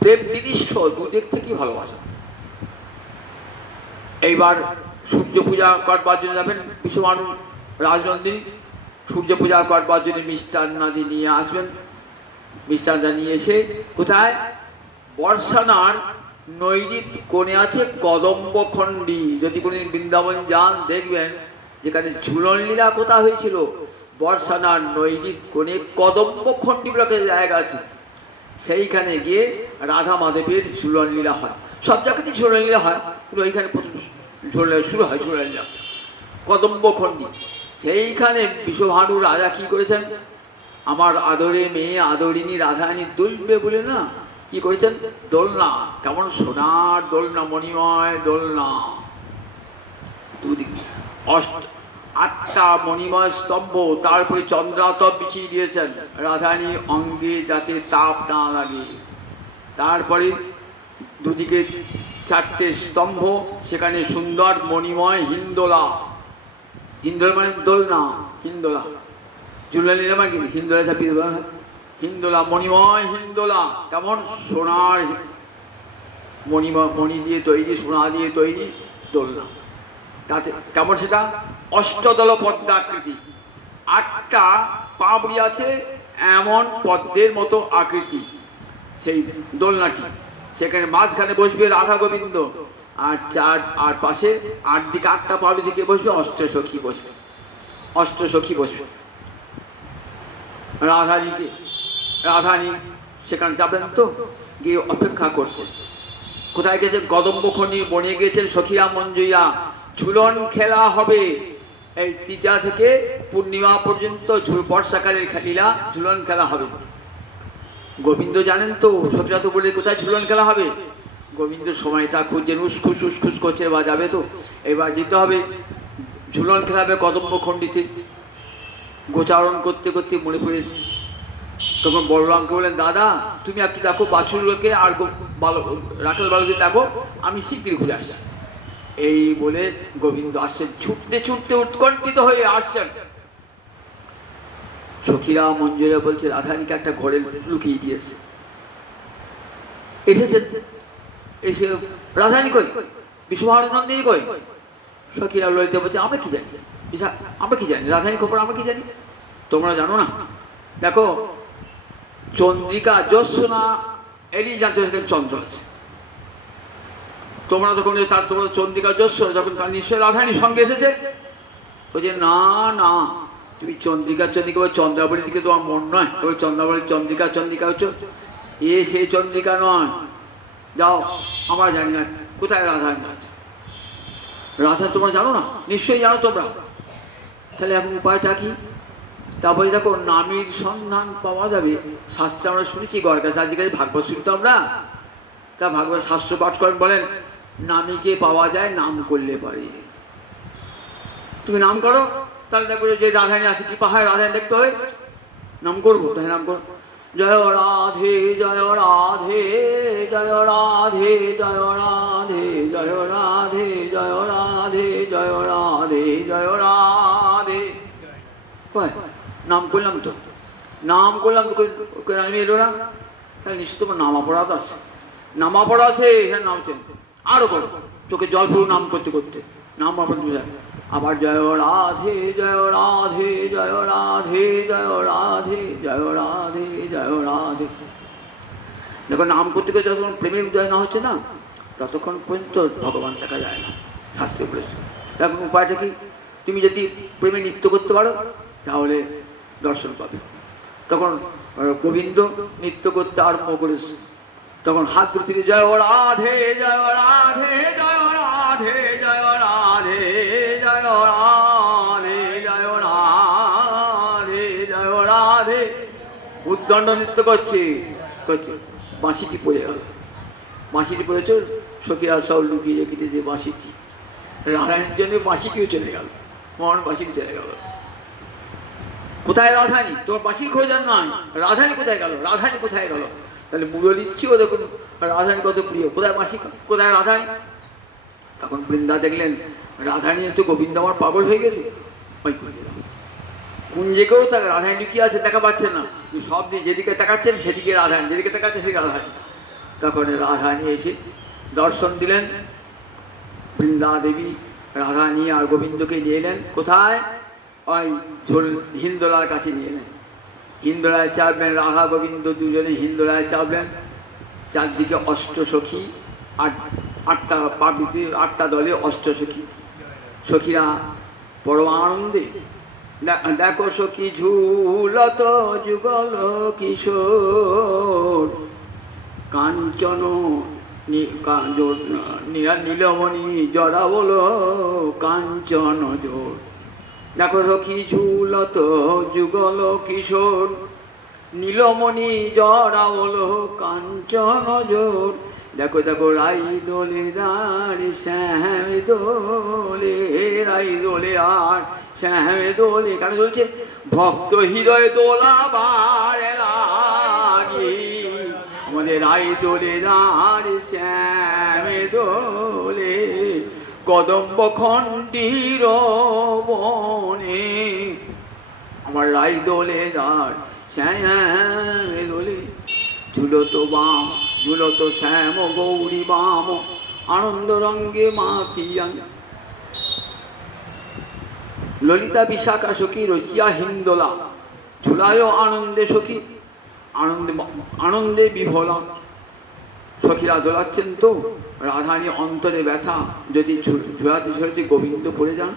প্রেম নিদিষ্ঠ, দুদিক থেকেই ভালোবাসা। এইবার সূর্য পূজা করবার জন্য যাবেন বিশ্বমান রাজনন্দিনী। সূর্য পূজা করবার জন্য মিষ্টান্নাদি নিয়ে আসবেন। মিষ্টান্না নিয়ে এসে কোথায়, বর্ষানার নৈরিত কোণে আছে কদম্বখণ্ডী। যদি কোনদিন বৃন্দাবন যান দেখবেন যেখানে ঝুলন লীলা কোথা হয়েছিল, বর্ষানার নৈরিত কোণে কদম্বখণ্ডী বলে জায়গা আছে। সেইখানে গিয়ে রাধা মাধবের ঝুলন লীলা হয়। সব জায়গাতেই ঝুলন লীলা হয়, কিন্তু ওইখানে ঝুলন শুরু হয় ঝুলন লীলা কদম্বখণ্ডী। সেইখানে বিশ্বভানু রাজা কি করেছেন, আমার আদরে মেয়ে আদরিনী রাধারানী দুলবে বলে না, কি করেছেন, দোলনা, কেমন সোনার দোলনা, মণিময় দোলনা, দুদিকে 8টা মণিময় স্তম্ভ, তারপরে চন্দ্রাতপ বিছিয়ে দিয়েছেন রাধারানী অঙ্গে যাতে তাপ না লাগে। তারপরে দুদিকে 4টে স্তম্ভ, সেখানে সুন্দর মণিময় হিন্দোলা। হিন্দোলা মানে দোলনা, হিন্দোলা। ঝুলন লীলা মানে কি, হিন্দোলা চাপিয়ে দেওয়া, হিন্দোলা, মণিময় হিন্দোলা, কেমন সোনার মণি দিয়ে তৈরি, সোনা দিয়ে তৈরি দোলনা। তাতে কেমন সেটা, অষ্টদল পদ্মাকৃতি, 8টা পাবড়ি আছে, এমন পদ্মের মতো আকৃতি সেই দোলনাটি। সেখানে মাঝখানে বসবে রাধা গোবিন্দ, আর পাশে 8 দিকে 8টা পাবড়ি থেকে বসবে অষ্টসখী বসবে, অষ্টসখী বসবে। রাধারানী সেখানে যাবেন তো, গিয়ে অপেক্ষা করছে। কোথায় গেছে, কদম্বখণ্ডীর বনে গিয়েছেন সখীরা মঞ্জুইয়া। ঝুলন খেলা হবে এই তৃতীয়া থেকে পূর্ণিমা পর্যন্ত, বর্ষাকালের লীলা, ঝুলন খেলা হবে। গোবিন্দ জানেন তো, সখীরা তো বলে কোথায় ঝুলন খেলা হবে। গোবিন্দ সময়টা খুঁজছেন, উসখুস উসখুস করছে, বা যাবে তো, এবার যেতে হবে। ঝুলন খেলাবে কদম্বখণ্ডীতে। গোচারণ করতে করতে মনে পড়েছে, তখন বলরামকে বললেন, দাদা তুমি একটু দেখো বাছুরকে আর রাখাল বালকদের দেখো, আমি শিগগির ঘুরে আসছি। এই বলে গোবিন্দ আসছেন, ছুটতে ছুটতে উৎকণ্ঠিত হয়ে আসছেন। সখীরা মঞ্জুরা বলছে রাধারানীকে একটা ঘরে লুকিয়ে দিয়েছে। এসেছেন, এসে রাধারানী কই, বিশ্বভানন্দী কই। সখীরা ললিতা বলছে আমরা কি জানি, আমরা কি জানি রাধারানী খবর, আমরা কি জানি, তোমরা জানো না। দেখো চন্দ্রিকা জ্যোৎস্না এলি জানতে চন্দ্র আছে, তোমরা যখন তার তোমরা চন্দ্রিকা যশ যখন তার নিশ্চয় রাধারানীর সঙ্গে এসেছে, বলছে না না, তুমি চন্দ্রিকা চন্দ্রিকা চন্দ্রাবলীর দিকে তোমার মন নয়, তবে চন্দ্রাবলীর চন্দ্রিকা চন্দ্রিকা হচ্ছে সেই চন্দ্রিকা নয়। যাও, আমরা জানি না কোথায় রাধারানী আছে। রাধা তোমরা জানো না? নিশ্চয়ই জানো তোমরা। তাহলে এখন উপায়টা কি? তারপরে দেখো, নামের সন্ধান পাওয়া যাবে। শাস্ত্রে আমরা শুনেছি, গড় কাছে আজকাল ভাগবত শুনতো আমরা, তা ভাগবত শাস্ত্র পাঠ করেন, বলেন নামীকে পাওয়া যায় নাম করলে পারে। তুমি নাম করো, তাহলে দেখো যে রাধারানী আছে, কি পাহাড় রাধারানী দেখতে হয়, নাম করবো, তাই নাম করো। জয় রাধে জয় রাধে জয় রাধে জয় রাধে জয় রাধে জয় রাধে জয় রাধে জয় রাধে। নাম করলাম তো, নাম করলাম তো, আমি এলো না, তাহলে নিশ্চিত তোমার নামা পড়া তো আছে, নামা পড়া আছে, এখানে নামছেন আরো করো, তোকে জল পুরো নাম করতে করতে নাম যায়। আবার জয় রাধে জয় রাধে জয় রাধে জয় রাধে জয় রাধে জয় রাধে। দেখো, নাম করতে গিয়ে যতক্ষণ প্রেমের উদয় না হচ্ছে না, ততক্ষণ পর্যন্ত ভগবান দেখা যায় না, শাস্ত্রে বলেছে। এখন উপায়টা কি? তুমি যদি প্রেমে নৃত্য করতে পারো তাহলে দর্শন পাবে। তখন গোবিন্দ নৃত্য করতে আরম্ভ করেছে, তখন হাত ধরে থেকে জয় রাধে জয় রাধে জয় রাধে জয় রাধে জয় রাধে জয় রাধে জয় রাধে উদ্দণ্ড নৃত্য করছে করছে। বাঁশিটি পড়ে গেল, বাঁশিটি পড়েছ, সখীরা সব লুকিয়ে রেখেছে যে বাঁশিটি, রাধারানীর জন্য বাঁশিটিও চলে গেল, মহান বাঁশিটি চলে গেল। কোথায় রাধারানী? তোমার বাঁশির খোঁজার নয়, রাধারানী কোথায় গেল, রাধারানী কোথায় গেল? তাহলে মুরলীচ্ছিও দেখুন রাধারানী কত প্রিয়, কোথায় বাঁশি, কোথায় রাধারানী? তখন বৃন্দা দেখলেন রাধারানী তো গোবিন্দ আমার পাগল হয়ে গেছে, ওই কুঞ্জেকেও তার রাধারানী লুকিয়ে আছে, দেখা পাচ্ছেন না, সব দিয়ে যেদিকে তাকাচ্ছেন সেদিকে রাধারানী, যেদিকে তাকাচ্ছেন সেদিকে রাধারানী। তখন রাধারানী এসে দর্শন দিলেন। বৃন্দা দেবী রাধারানী আর গোবিন্দকে নিয়ে এলেন কোথায়? ওই হিন্দোলার কাছে নিয়ে এলেন। হিন্দোলায় চাপলেন, রাধা গোবিন্দ দুজনে হিন্দোলায় চাপলেন। চারদিকে অষ্টসখী, আটটা পার্বতীর 8টা দলে অষ্টসখী, সখীরা পরমানন্দে। দেখো সখী ঝুলত যুগল কিশোর, কাঞ্চন নীলমণি জরা বলো কাঞ্চন জোর। দেখো সখী ঝুলত যুগল কিশোর, নীলমণি জরা বলো কাঞ্চন জোর। দেখো দেখো রাই দোলে দাঁড়ে শ্যাম দোলে, রাই দোলে আর শ্যাম দোলে। কেন চলছে? ভক্ত হৃদয় দোলাবার লাগে, আমাদের রাই দোলে দাঁড়ে শ্যাম দোলে। কদম্ব খণ্ডির বনে আমার রাই দোলে দাঁড় শ্যাম দোলে। ঝুলত বাম ঝুলত শ্যাম গৌরী বাম, আনন্দ রঙ্গে মাতিয়ান। ললিতা বিশাখা সখী রচিয়া হিন্দোলা, ঝুলায় আনন্দে সখী আনন্দে আনন্দে বিভোলা। সখীরা দোলাচ্ছেন তো, রাধারানী অন্তরে ব্যথা, যদি ঝুলাতে ঝুলাতে গোবিন্দ পড়ে যান।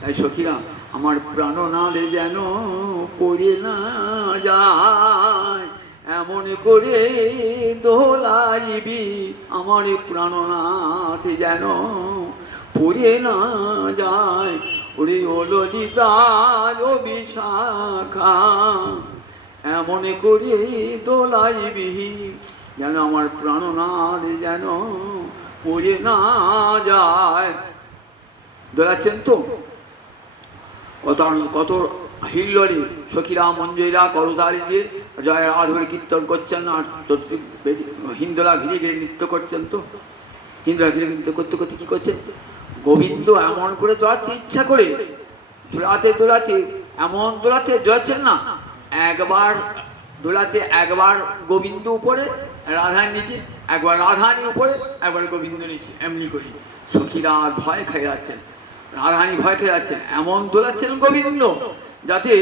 তাই সখীরা আমার প্রাণনাদে যেন পড়ে না যায়, এমন করে দোলাইবি আমার প্রাণনাথে যেন পড়ে না যায়। ওরে ও ললিতা ও বিশাখা, এমন করে দোলাইবি যেন আমার প্রাণনাথ যেন পড়ে না যায়। দোলাচ্ছেন তো, কত কত হিল্লোড়ে সখীরা মঞ্জুরা করতালি দিয়ে জয় রাধুরে কীর্তন করছেন, আর হিন্দোলা ঘিরে ঘিরে নৃত্য করছেন। তো হিন্দোলা ঘিরে নৃত্য করতে করতে কী করছেন? গোবিন্দ এমন করে দোলাচ্ছে, ইচ্ছা করে দোলাতে দোলাতে, এমন দোলাতে দোলাচ্ছেন না, একবার দোলাতে একবার গোবিন্দ উপরে রাধার নিচে, একবার রাধানি উপরে, একবার গোবিন্দ নিচে, এমনি করি সখীরা ভয় খেয়ে যাচ্ছেন, রাধানি ভয় খেয়ে যাচ্ছেন। এমন দোলাচ্ছেন গোবিন্দ যাতে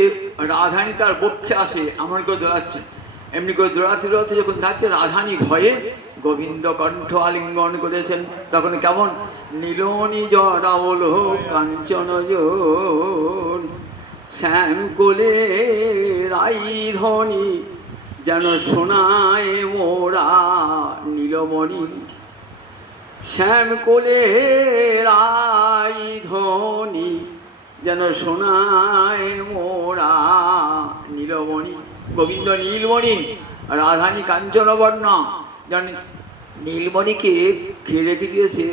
রাধানি তার বক্ষে আসে, এমন করে দোলাচ্ছেন। এমনি করে দৌড়াতে দৌড়াতে যখন যাচ্ছে, রাধানী ভয়ে গোবিন্দ কণ্ঠ আলিঙ্গন করেছেন। তখন কেমন নীলনি জড়াবল কাঞ্চন শ্যাম কোলে রাই ধ্বনি যেন শোনায় মোরা নীলমণি। শ্যাম কোলে রাই ধ্বনি যেন শোনায় মোরা নীলমণি। গোবিন্দ নীলমণি, রাধানী কাঞ্চনবর্ণা। জানি নীলমণিকে কে রেখে দিয়েছে?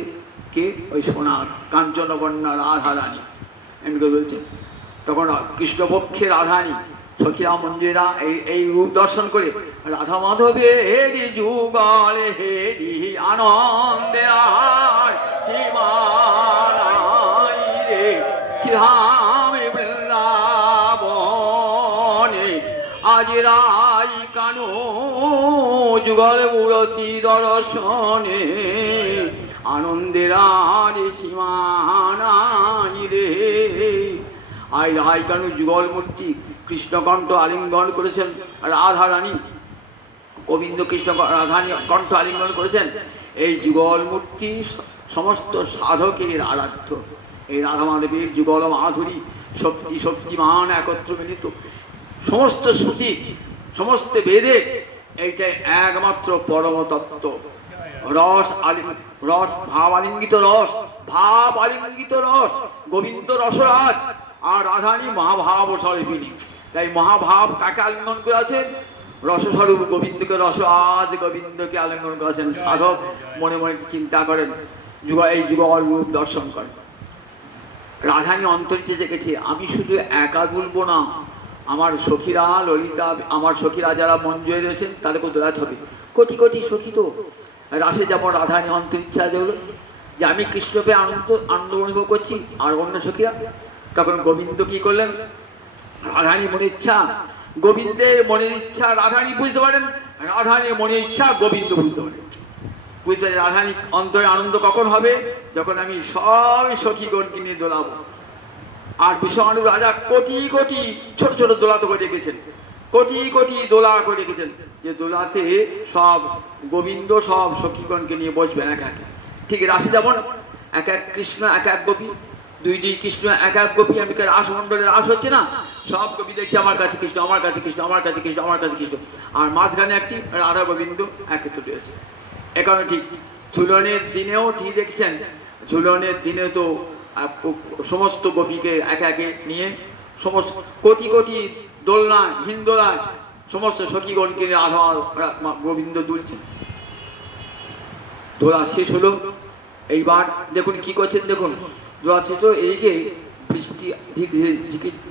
কে? ওই সোনা কাঞ্চনবর্ণা রাধা রানী। এমনি বলছে। তখন কৃষ্ণপক্ষে রাধানী সখীরা মঞ্জুরা এই রূপ দর্শন করে রাধা মাধবে হেরি যুগল হেরি আনন্দে আর সীমানাই রে শ্রীধামে বৃন্দাবনে আজ রাই কানো যুগল মূরতি দর্শনে আনন্দের আর সীমানাই রে। আই রায় কানু যুগল মূর্তি কৃষ্ণকণ্ঠ আলিঙ্গন করেছেন রাধা রানী। গোবিন্দ কৃষ্ণ রাধানী কণ্ঠ আলিঙ্গন করেছেন। এই যুগল মূর্তি সমস্ত সাধকের আরাধ্য। এই রাধা মাধবের যুগল মাধুরী শক্তি শক্তিমান একত্র মিলিত সমস্ত শ্রুতি সমস্ত বেদে এইটাই একমাত্র পরম তত্ত্ব। রস রস ভাব আলিঙ্গিত রস, ভাব আলিঙ্গিত রস। গোবিন্দ রসরাজ আর রাধানী মহাভাব স্বরূপিণী। তাই মহাভাব কাকে আলিঙ্গন করে আছেন? রসস্বরূপ গোবিন্দকে রসরাজ গোবিন্দকে আলিঙ্গন করেছেন। সাধক মনে মনে চিন্তা করেন, এই যুগল রূপ দর্শন করেন। রাধানী অন্তরিতে জেগেছে, আমি শুধু একা দুলবো না, আমার সখীরা ললিতা, আমার সখীরা যারা মঞ্জুয়ে রয়েছেন তাদেরকে দোলাতে হবে। কোটি কোটি সখী তো রাসে যেমন রাধানী অন্তরিচ্ছা যেগুলো যে আমি কৃষ্ণকে আনন্দ অনুভব করছি, আর অন্য সখীরা। তখন গোবিন্দ কি করলেন? রাধানী মনের ইচ্ছা, গোবিন্দের মনের ইচ্ছা রাধানী বুঝতে পারেন, রাধানীর মনের ইচ্ছা গোবিন্দ বুঝতে পারেন। বুঝতে পারেন রাধানী অন্তরে আনন্দ কখন হবে? যখন আমি সব সখীগণকে নিয়ে দোলাবো। আর বিশ্বমানু রাজা কোটি কোটি ছোট ছোট দোলাতে করে রেখেছেন, কোটি কোটি দোলা করে রেখেছেন, যে দোলাতে সব গোবিন্দ সব সখীগণকে নিয়ে বসবেন এক একে। ঠিক রাসে যেমন এক এক কৃষ্ণ এক এক গোপী, দুই দুই কৃষ্ণ এক এক গোপী। আমি রাসমণ্ডলের রাস হচ্ছে না, সব গোপী দেখছি আমার কাছে কৃষ্ণ, আমার কাছে কৃষ্ণ, আমার কাছে কৃষ্ণ, আমার কাছে কৃষ্ণ। আর মাঝখানে একটি রাধা গোবিন্দ একত্র রয়েছে। এখানে ঠিক ঝুলনের দিনেও ঠিক দেখছেন, ঝুলনের দিনে তো সমস্ত গোপীকে একে একে নিয়ে সমস্ত কোটি কোটি দোলনায় হিন্দোলায় সমস্ত সখীগণকে রাধা গোবিন্দ দুলছেন। দোলা শেষ হলো। এইবার দেখুন কি করছেন, দেখুন দোলা শেষ হলো। এইদিকে বৃষ্টি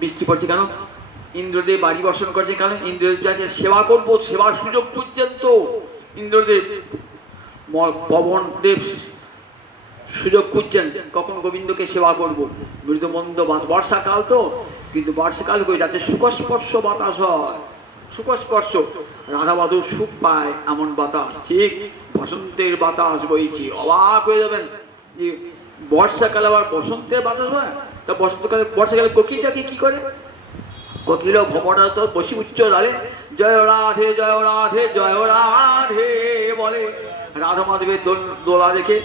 বৃষ্টি পড়ছে কেন? ইন্দ্রদেব বাড়ি বর্ষণ করছে কেন? ইন্দ্রদেব যাচ্ছে সেবা করবো, সেবার সুযোগ খুঁজছেন তো ইন্দ্রদেব। পবনদেব সুযোগ খুঁজছেন কখন গোবিন্দকে সেবা করবো। মৃত মন্দ বর্ষাকাল তো, কিন্তু বর্ষাকাল করে যাচ্ছে সুখস্পর্শ বাতাস হয়, সুখস্পর্শ রাধা মাধব সুখ পায় এমন বাতাস। ঠিক বসন্তের বাতাস বইছে, অবাক হয়ে যাবেন যে বর্ষাকালে আবার বসন্তের বাতাস হয়। তা বসন্তকালে বর্ষাকালে কোকিলটাকে কি করে? কোকিল ভ্রমণা তো বসি উচ্চ ডালে জয় রাধে জয় রাধে জয় রাধে বলে। রাধা মাধবের দোলা দেখে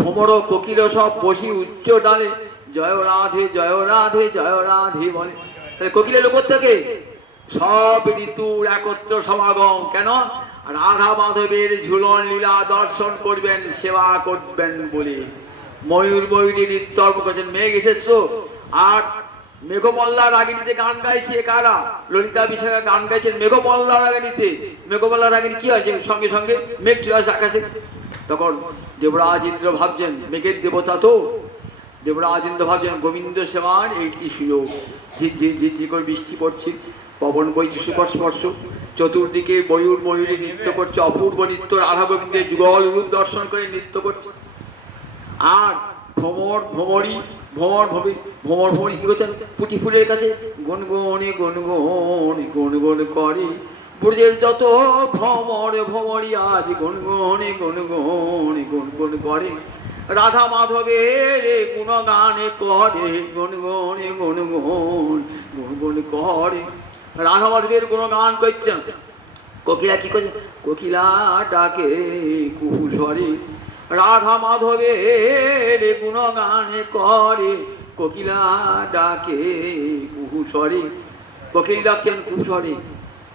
ভ্রমর কোকিল সব বসি উচ্চ ডালে জয় রাধে জয় রাধে জয় রাধে বলে। তাহলে কোকিলের উপর থেকে সব ঋতুর একত্র সমাগম। কেন? রাধা মাধবের ঝুলন লীলা দর্শন করবেন, সেবা করবেন বলে। ময়ূর ময়ূরী নৃত্য করছেন। মেঘ এসেছ আর মেঘমল্লার রাগিনীতে গান গাইছে কারা? ললিতা বিশাখা গান গাইছেন মেঘমল্লার রাগিনীতে। মেঘমল্লার রাগিনী কি হয়? সঙ্গে সঙ্গে মেঘ চলে আসে আকাশে। তখন দেবরাজ ইন্দ্র ভাবছেন, মেঘের দেবতা তো, দেবরাজ ইন্দ্র ভাবছেন গোবিন্দ সেবার এইটি সুযোগ। ঝিরঝির ঝিরঝির করে বৃষ্টি পড়ছে, পবন বইছে সুখস্পর্শ, চতুর্দিকে ময়ূর ময়ূরী নৃত্য করছে, অপূর্ব নৃত্য রাধা গোবিন্দের যুগল রূপ দর্শন করে নৃত্য করছে। আর ভ্রমর ভ্রমরী কি করছেন? পুটি ফুলের কাছে গুনগুনি গুনগুনি গুনগুন করে। ব্রজের যত ভ্রমরী আজ গুনগুনি গুনগুনি গুনগুন করে। রাধা মাধবের গুণগানে করে গুনগুনি গুনগুন গুনগুন করে। রাধা মাধবের গুণগান করছেন। কোকিলা কি করছে? কোকিলা ডাকে কুহু স্বরে, রাধা মাধবের গুণগান করে। কোকিলা ডাকে কুহু স্বরে, কোকিল ডাকছেন কুহু স্বরে।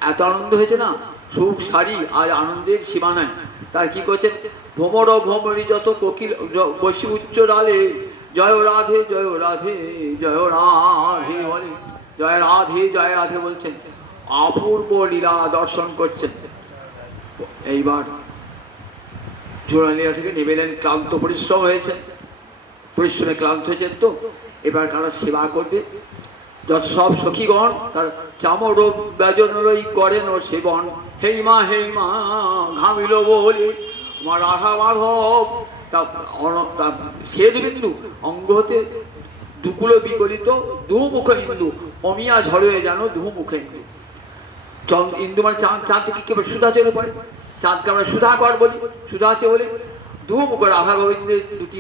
এত আনন্দ হয়েছে না, সুখ সারি আর আনন্দের সীমা নাই। তার কি করছেন? ভ্রমর ভ্রমরী যত কোকিল বসি উচ্চ ডালে, জয় রাধে জয় রাধে জয় রাধে বলে, জয় রাধে বলছেন। অপূর্ব লীলা দর্শন করছেন। এইবার ঝুলনলীলা থেকে নেমেলেন, ক্লান্ত পরিশ্রম হয়েছে, পরিশ্রমে ক্লান্ত হয়েছেন। তো এবার তারা সেবা করবে। যত সব সখীগণ তার চামর ব্যজনরই করেন ও সেবন। হেই মা ঘামিল বলে আমার রাধা মাধব। তা শ্বেতবিন্দু অঙ্গ হতে দুকুলো বিগলিত দুমুখ ইন্দু, অমিয়া ঝড়ে যেন দুমুখে ইন্দু। ইন্দু মানে চাঁদ, চাঁদ থেকে কেবল সুধা চলে পড়ে, চাঁদকে আমরা সুধাকর বলি, সুধা আছে বলে। দুমুখ রাধা গোবিন্দের দুটি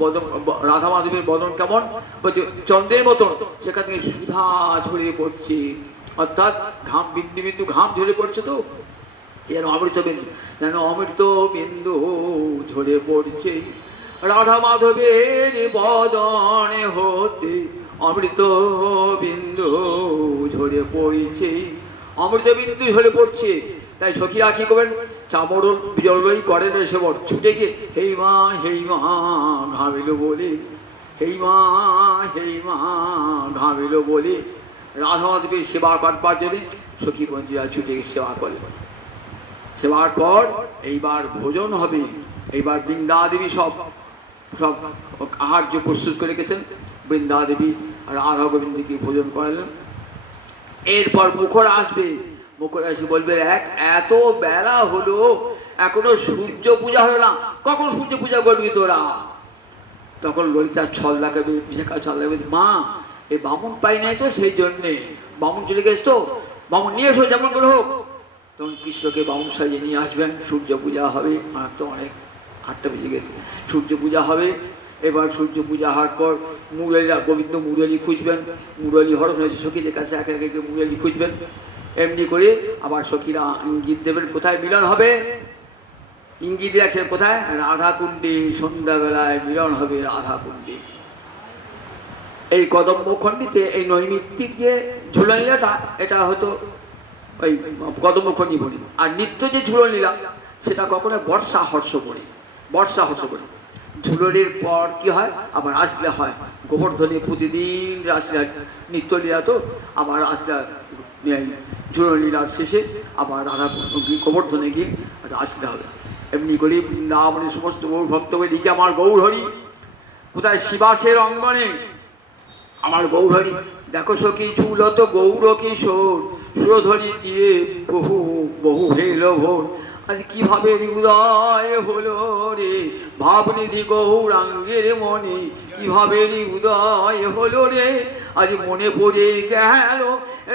বদন, রাধা মাধবের বদন কেমন? চন্দ্রের মতন, সেখান থেকে সুধা ঝরে পড়ছে, অর্থাৎ ঘাম বিন্দু বিন্দু ঘাম ঝরে পড়ছে। তো যেন অমৃত বিন্দু, যেন অমৃত বিন্দু ঝরে পড়ছে রাধা মাধবের বদনে হতে, অমৃত বিন্দু ঝরে পড়ছে, অমৃত বিন্দু ঝরে পড়ছে। তাই সখীরা কি করবেন? চামড় বিজলই করেন এসে ছুটে গিয়ে হেই মা ঘামিল বলে, হেই মা ঘামিল বলে রাধা মাধবের সেবা করবার জন্য সখী বন্ধুরা ছুটে গিয়ে সেবা করে। সেবার পর এইবার ভোজন হবে। এইবার বৃন্দাদেবী সব সব আহার্য প্রস্তুত করে রেখেছেন। বৃন্দাদেবী রাধা গোবিন্দকে ভোজন করালেন। এরপর মুখর আসবে, মুখর এসে বলবে, এত বেলা হলো এখনো সূর্য পূজা হলো না, কখন সূর্য পূজা করবি তোরা? তখন ললিতার ছল লাগাবে, বিশাখা ছল লাগাবে, মা এই বামুন পাই নাই তো, সেই জন্যে বামুন চলে গেছে, তো বামুন নিয়ে এসো যেমন করে হোক। তখন কৃষ্ণকে বামুন সাজিয়ে নিয়ে আসবেন, সূর্য পূজা হবে। আর তো অনেক 8টা বেজে গেছে, সূর্য পূজা হবে। এবার সূর্য পূজা হওয়ার পর মুরলী, গোবিন্দ মুরলী খুঁজবেন, মুরলী হরণ হয়েছে সখীদের কাছে, একে একে মুরলী খুঁজবেন। এমনি করে আবার সখীরা ইঙ্গিত দেবেন কোথায় মিলন হবে। ইঙ্গিত দিয়েছেন কোথায়? রাধা কুণ্ডে, সন্ধ্যাবেলায় মিলন হবে রাধা কুণ্ডে। এই কদম্ব খণ্ডিতে এই নৈমিত্তিক যে ঝুলনলীলাটা, এটা হয়তো ওই কদম্ব খণ্ডি বলি। আর নিত্য যে ঝুলনলীলা, সেটা কখনো বর্ষা হর্ষ পড়ে, বর্ষা হর্ষ পড়ে। ঝুলনের পর কি হয়? আবার আসলে হয় গোবর্ধনে, প্রতিদিন আসলে নিত্যলীলা, তো আবার আসলে ঝুলনলীলার শেষে আবার রাধা গোবর্ধনে গিয়ে আসলে হবে। এমনি করে বৃন্দাবনের সমস্ত গৌর ভক্তকে লিখে আমার গৌর হরি কোথায়? শিবাসের অঙ্গনে আমার গৌর হরি। দেখো সখী ঝুলত গৌর কিশোর, সুরধ্বনি তীরে বহু বহু হেল ভোর। আজ কিভাবে হৃদয় হলো রে ভাবনিধি গৌরাঙ্গের মনে, কিভাবে হৃদয় হলো রে আজ মনে পড়ে গেল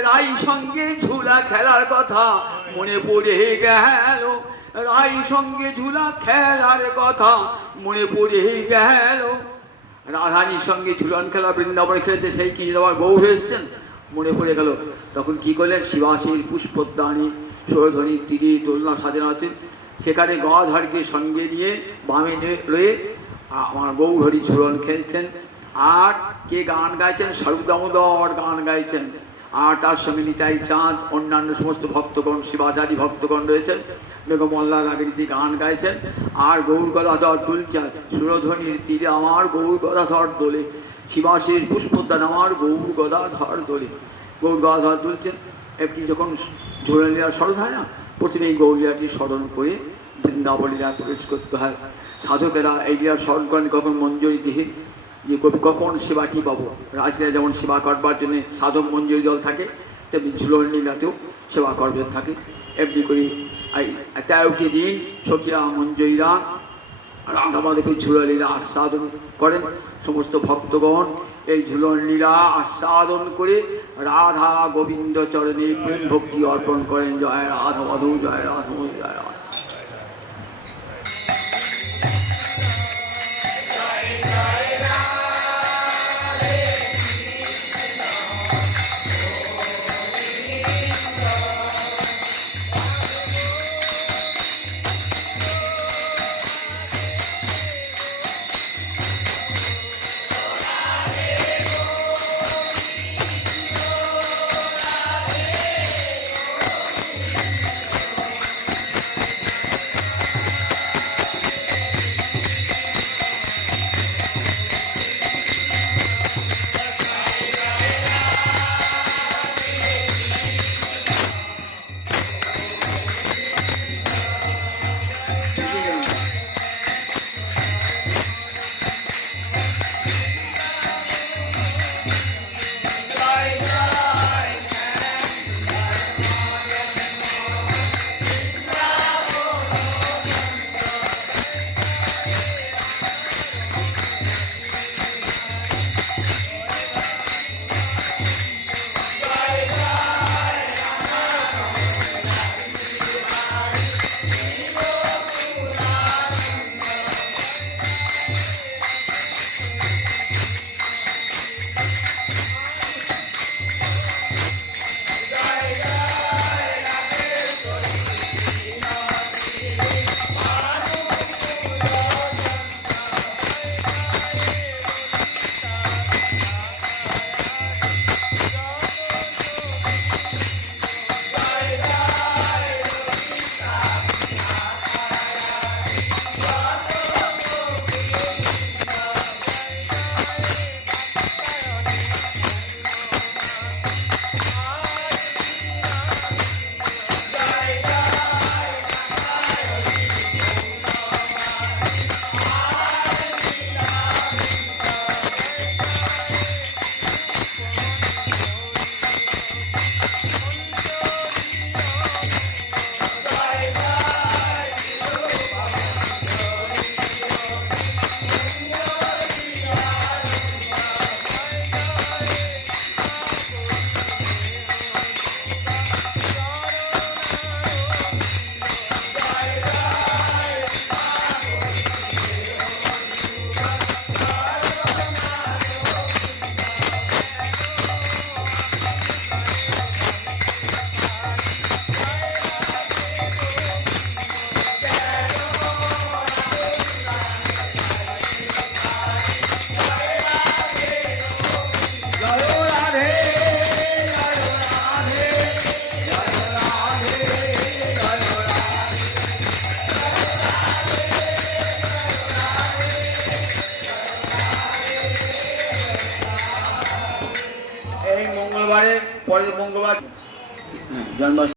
রাই সঙ্গে ঝুলা খেলার কথা, মনে পড়ে গেল রাই সঙ্গে ঝুলা খেলার কথা, মনে পড়ে গেল। রাধানির সঙ্গে ঝুলন খেলা বৃন্দাবনে খেলেছে, সেই কি আবার গৌর এসছেন, মনে পড়ে গেল। তখন কি করলেন? শিবাশীর পুষ্পোদ্যানে সুরধ্বনির তীরে দোলনা সাজানো আছে, সেখানে গদাধরকে সঙ্গে নিয়ে বামে রয়ে আমার গৌর হরি ঝুলন খেলছেন। আর কে গান গাইছেন? স্বরূপ দামোদর গান গাইছেন। আর তার সঙ্গে নিতাই চাঁদ, অন্যান্য সমস্ত ভক্তগণ, শিবাচারী ভক্তগণ রয়েছেন, মেঘমল্লা রাগিনীতি গান গাইছেন। আর গৌর গদাধর দুলছেন, সুরধ্বনির তীরে আমার গৌর গদাধর দোলে, শিবাশীর পুষ্পোদ্যান আমার গৌর গদাধর দোলে। গৌর গদাধর দুলছেন। একটি যখন ঝুলনলীলা স্মরণ হয় না, প্রথমে এই গৌরলীলাটি স্মরণ করে বৃন্দাবন লীলা প্রবেশ করতে হয়। সাধকেরা এই লীলা স্মরণ করেন কখন? মঞ্জরি দেহে, যে কবি কখন সেবাটি পাবো। রাজলীলা যেমন সেবা করবার জন্য সাধক মঞ্জরি দল থাকে, তেমনি ঝুলনলীলাতেও সেবা করবার থাকে। এমনি করে এই 13টি দিন সখীরা মঞ্জরীরা রাধা মাধবের ঝুলনলীলা আস্বাদন করেন। সমস্ত ভক্তগণ এই ঝুলনলীলা আস্বাদন করে রাধা গোবিন্দ চরণে প্রেম ভক্তি অর্পণ করেন। জয় রাধা মাধব, জয় রাধা মাধব, জয় রাধা। পরের মঙ্গলবার জন্মাষ্টমী।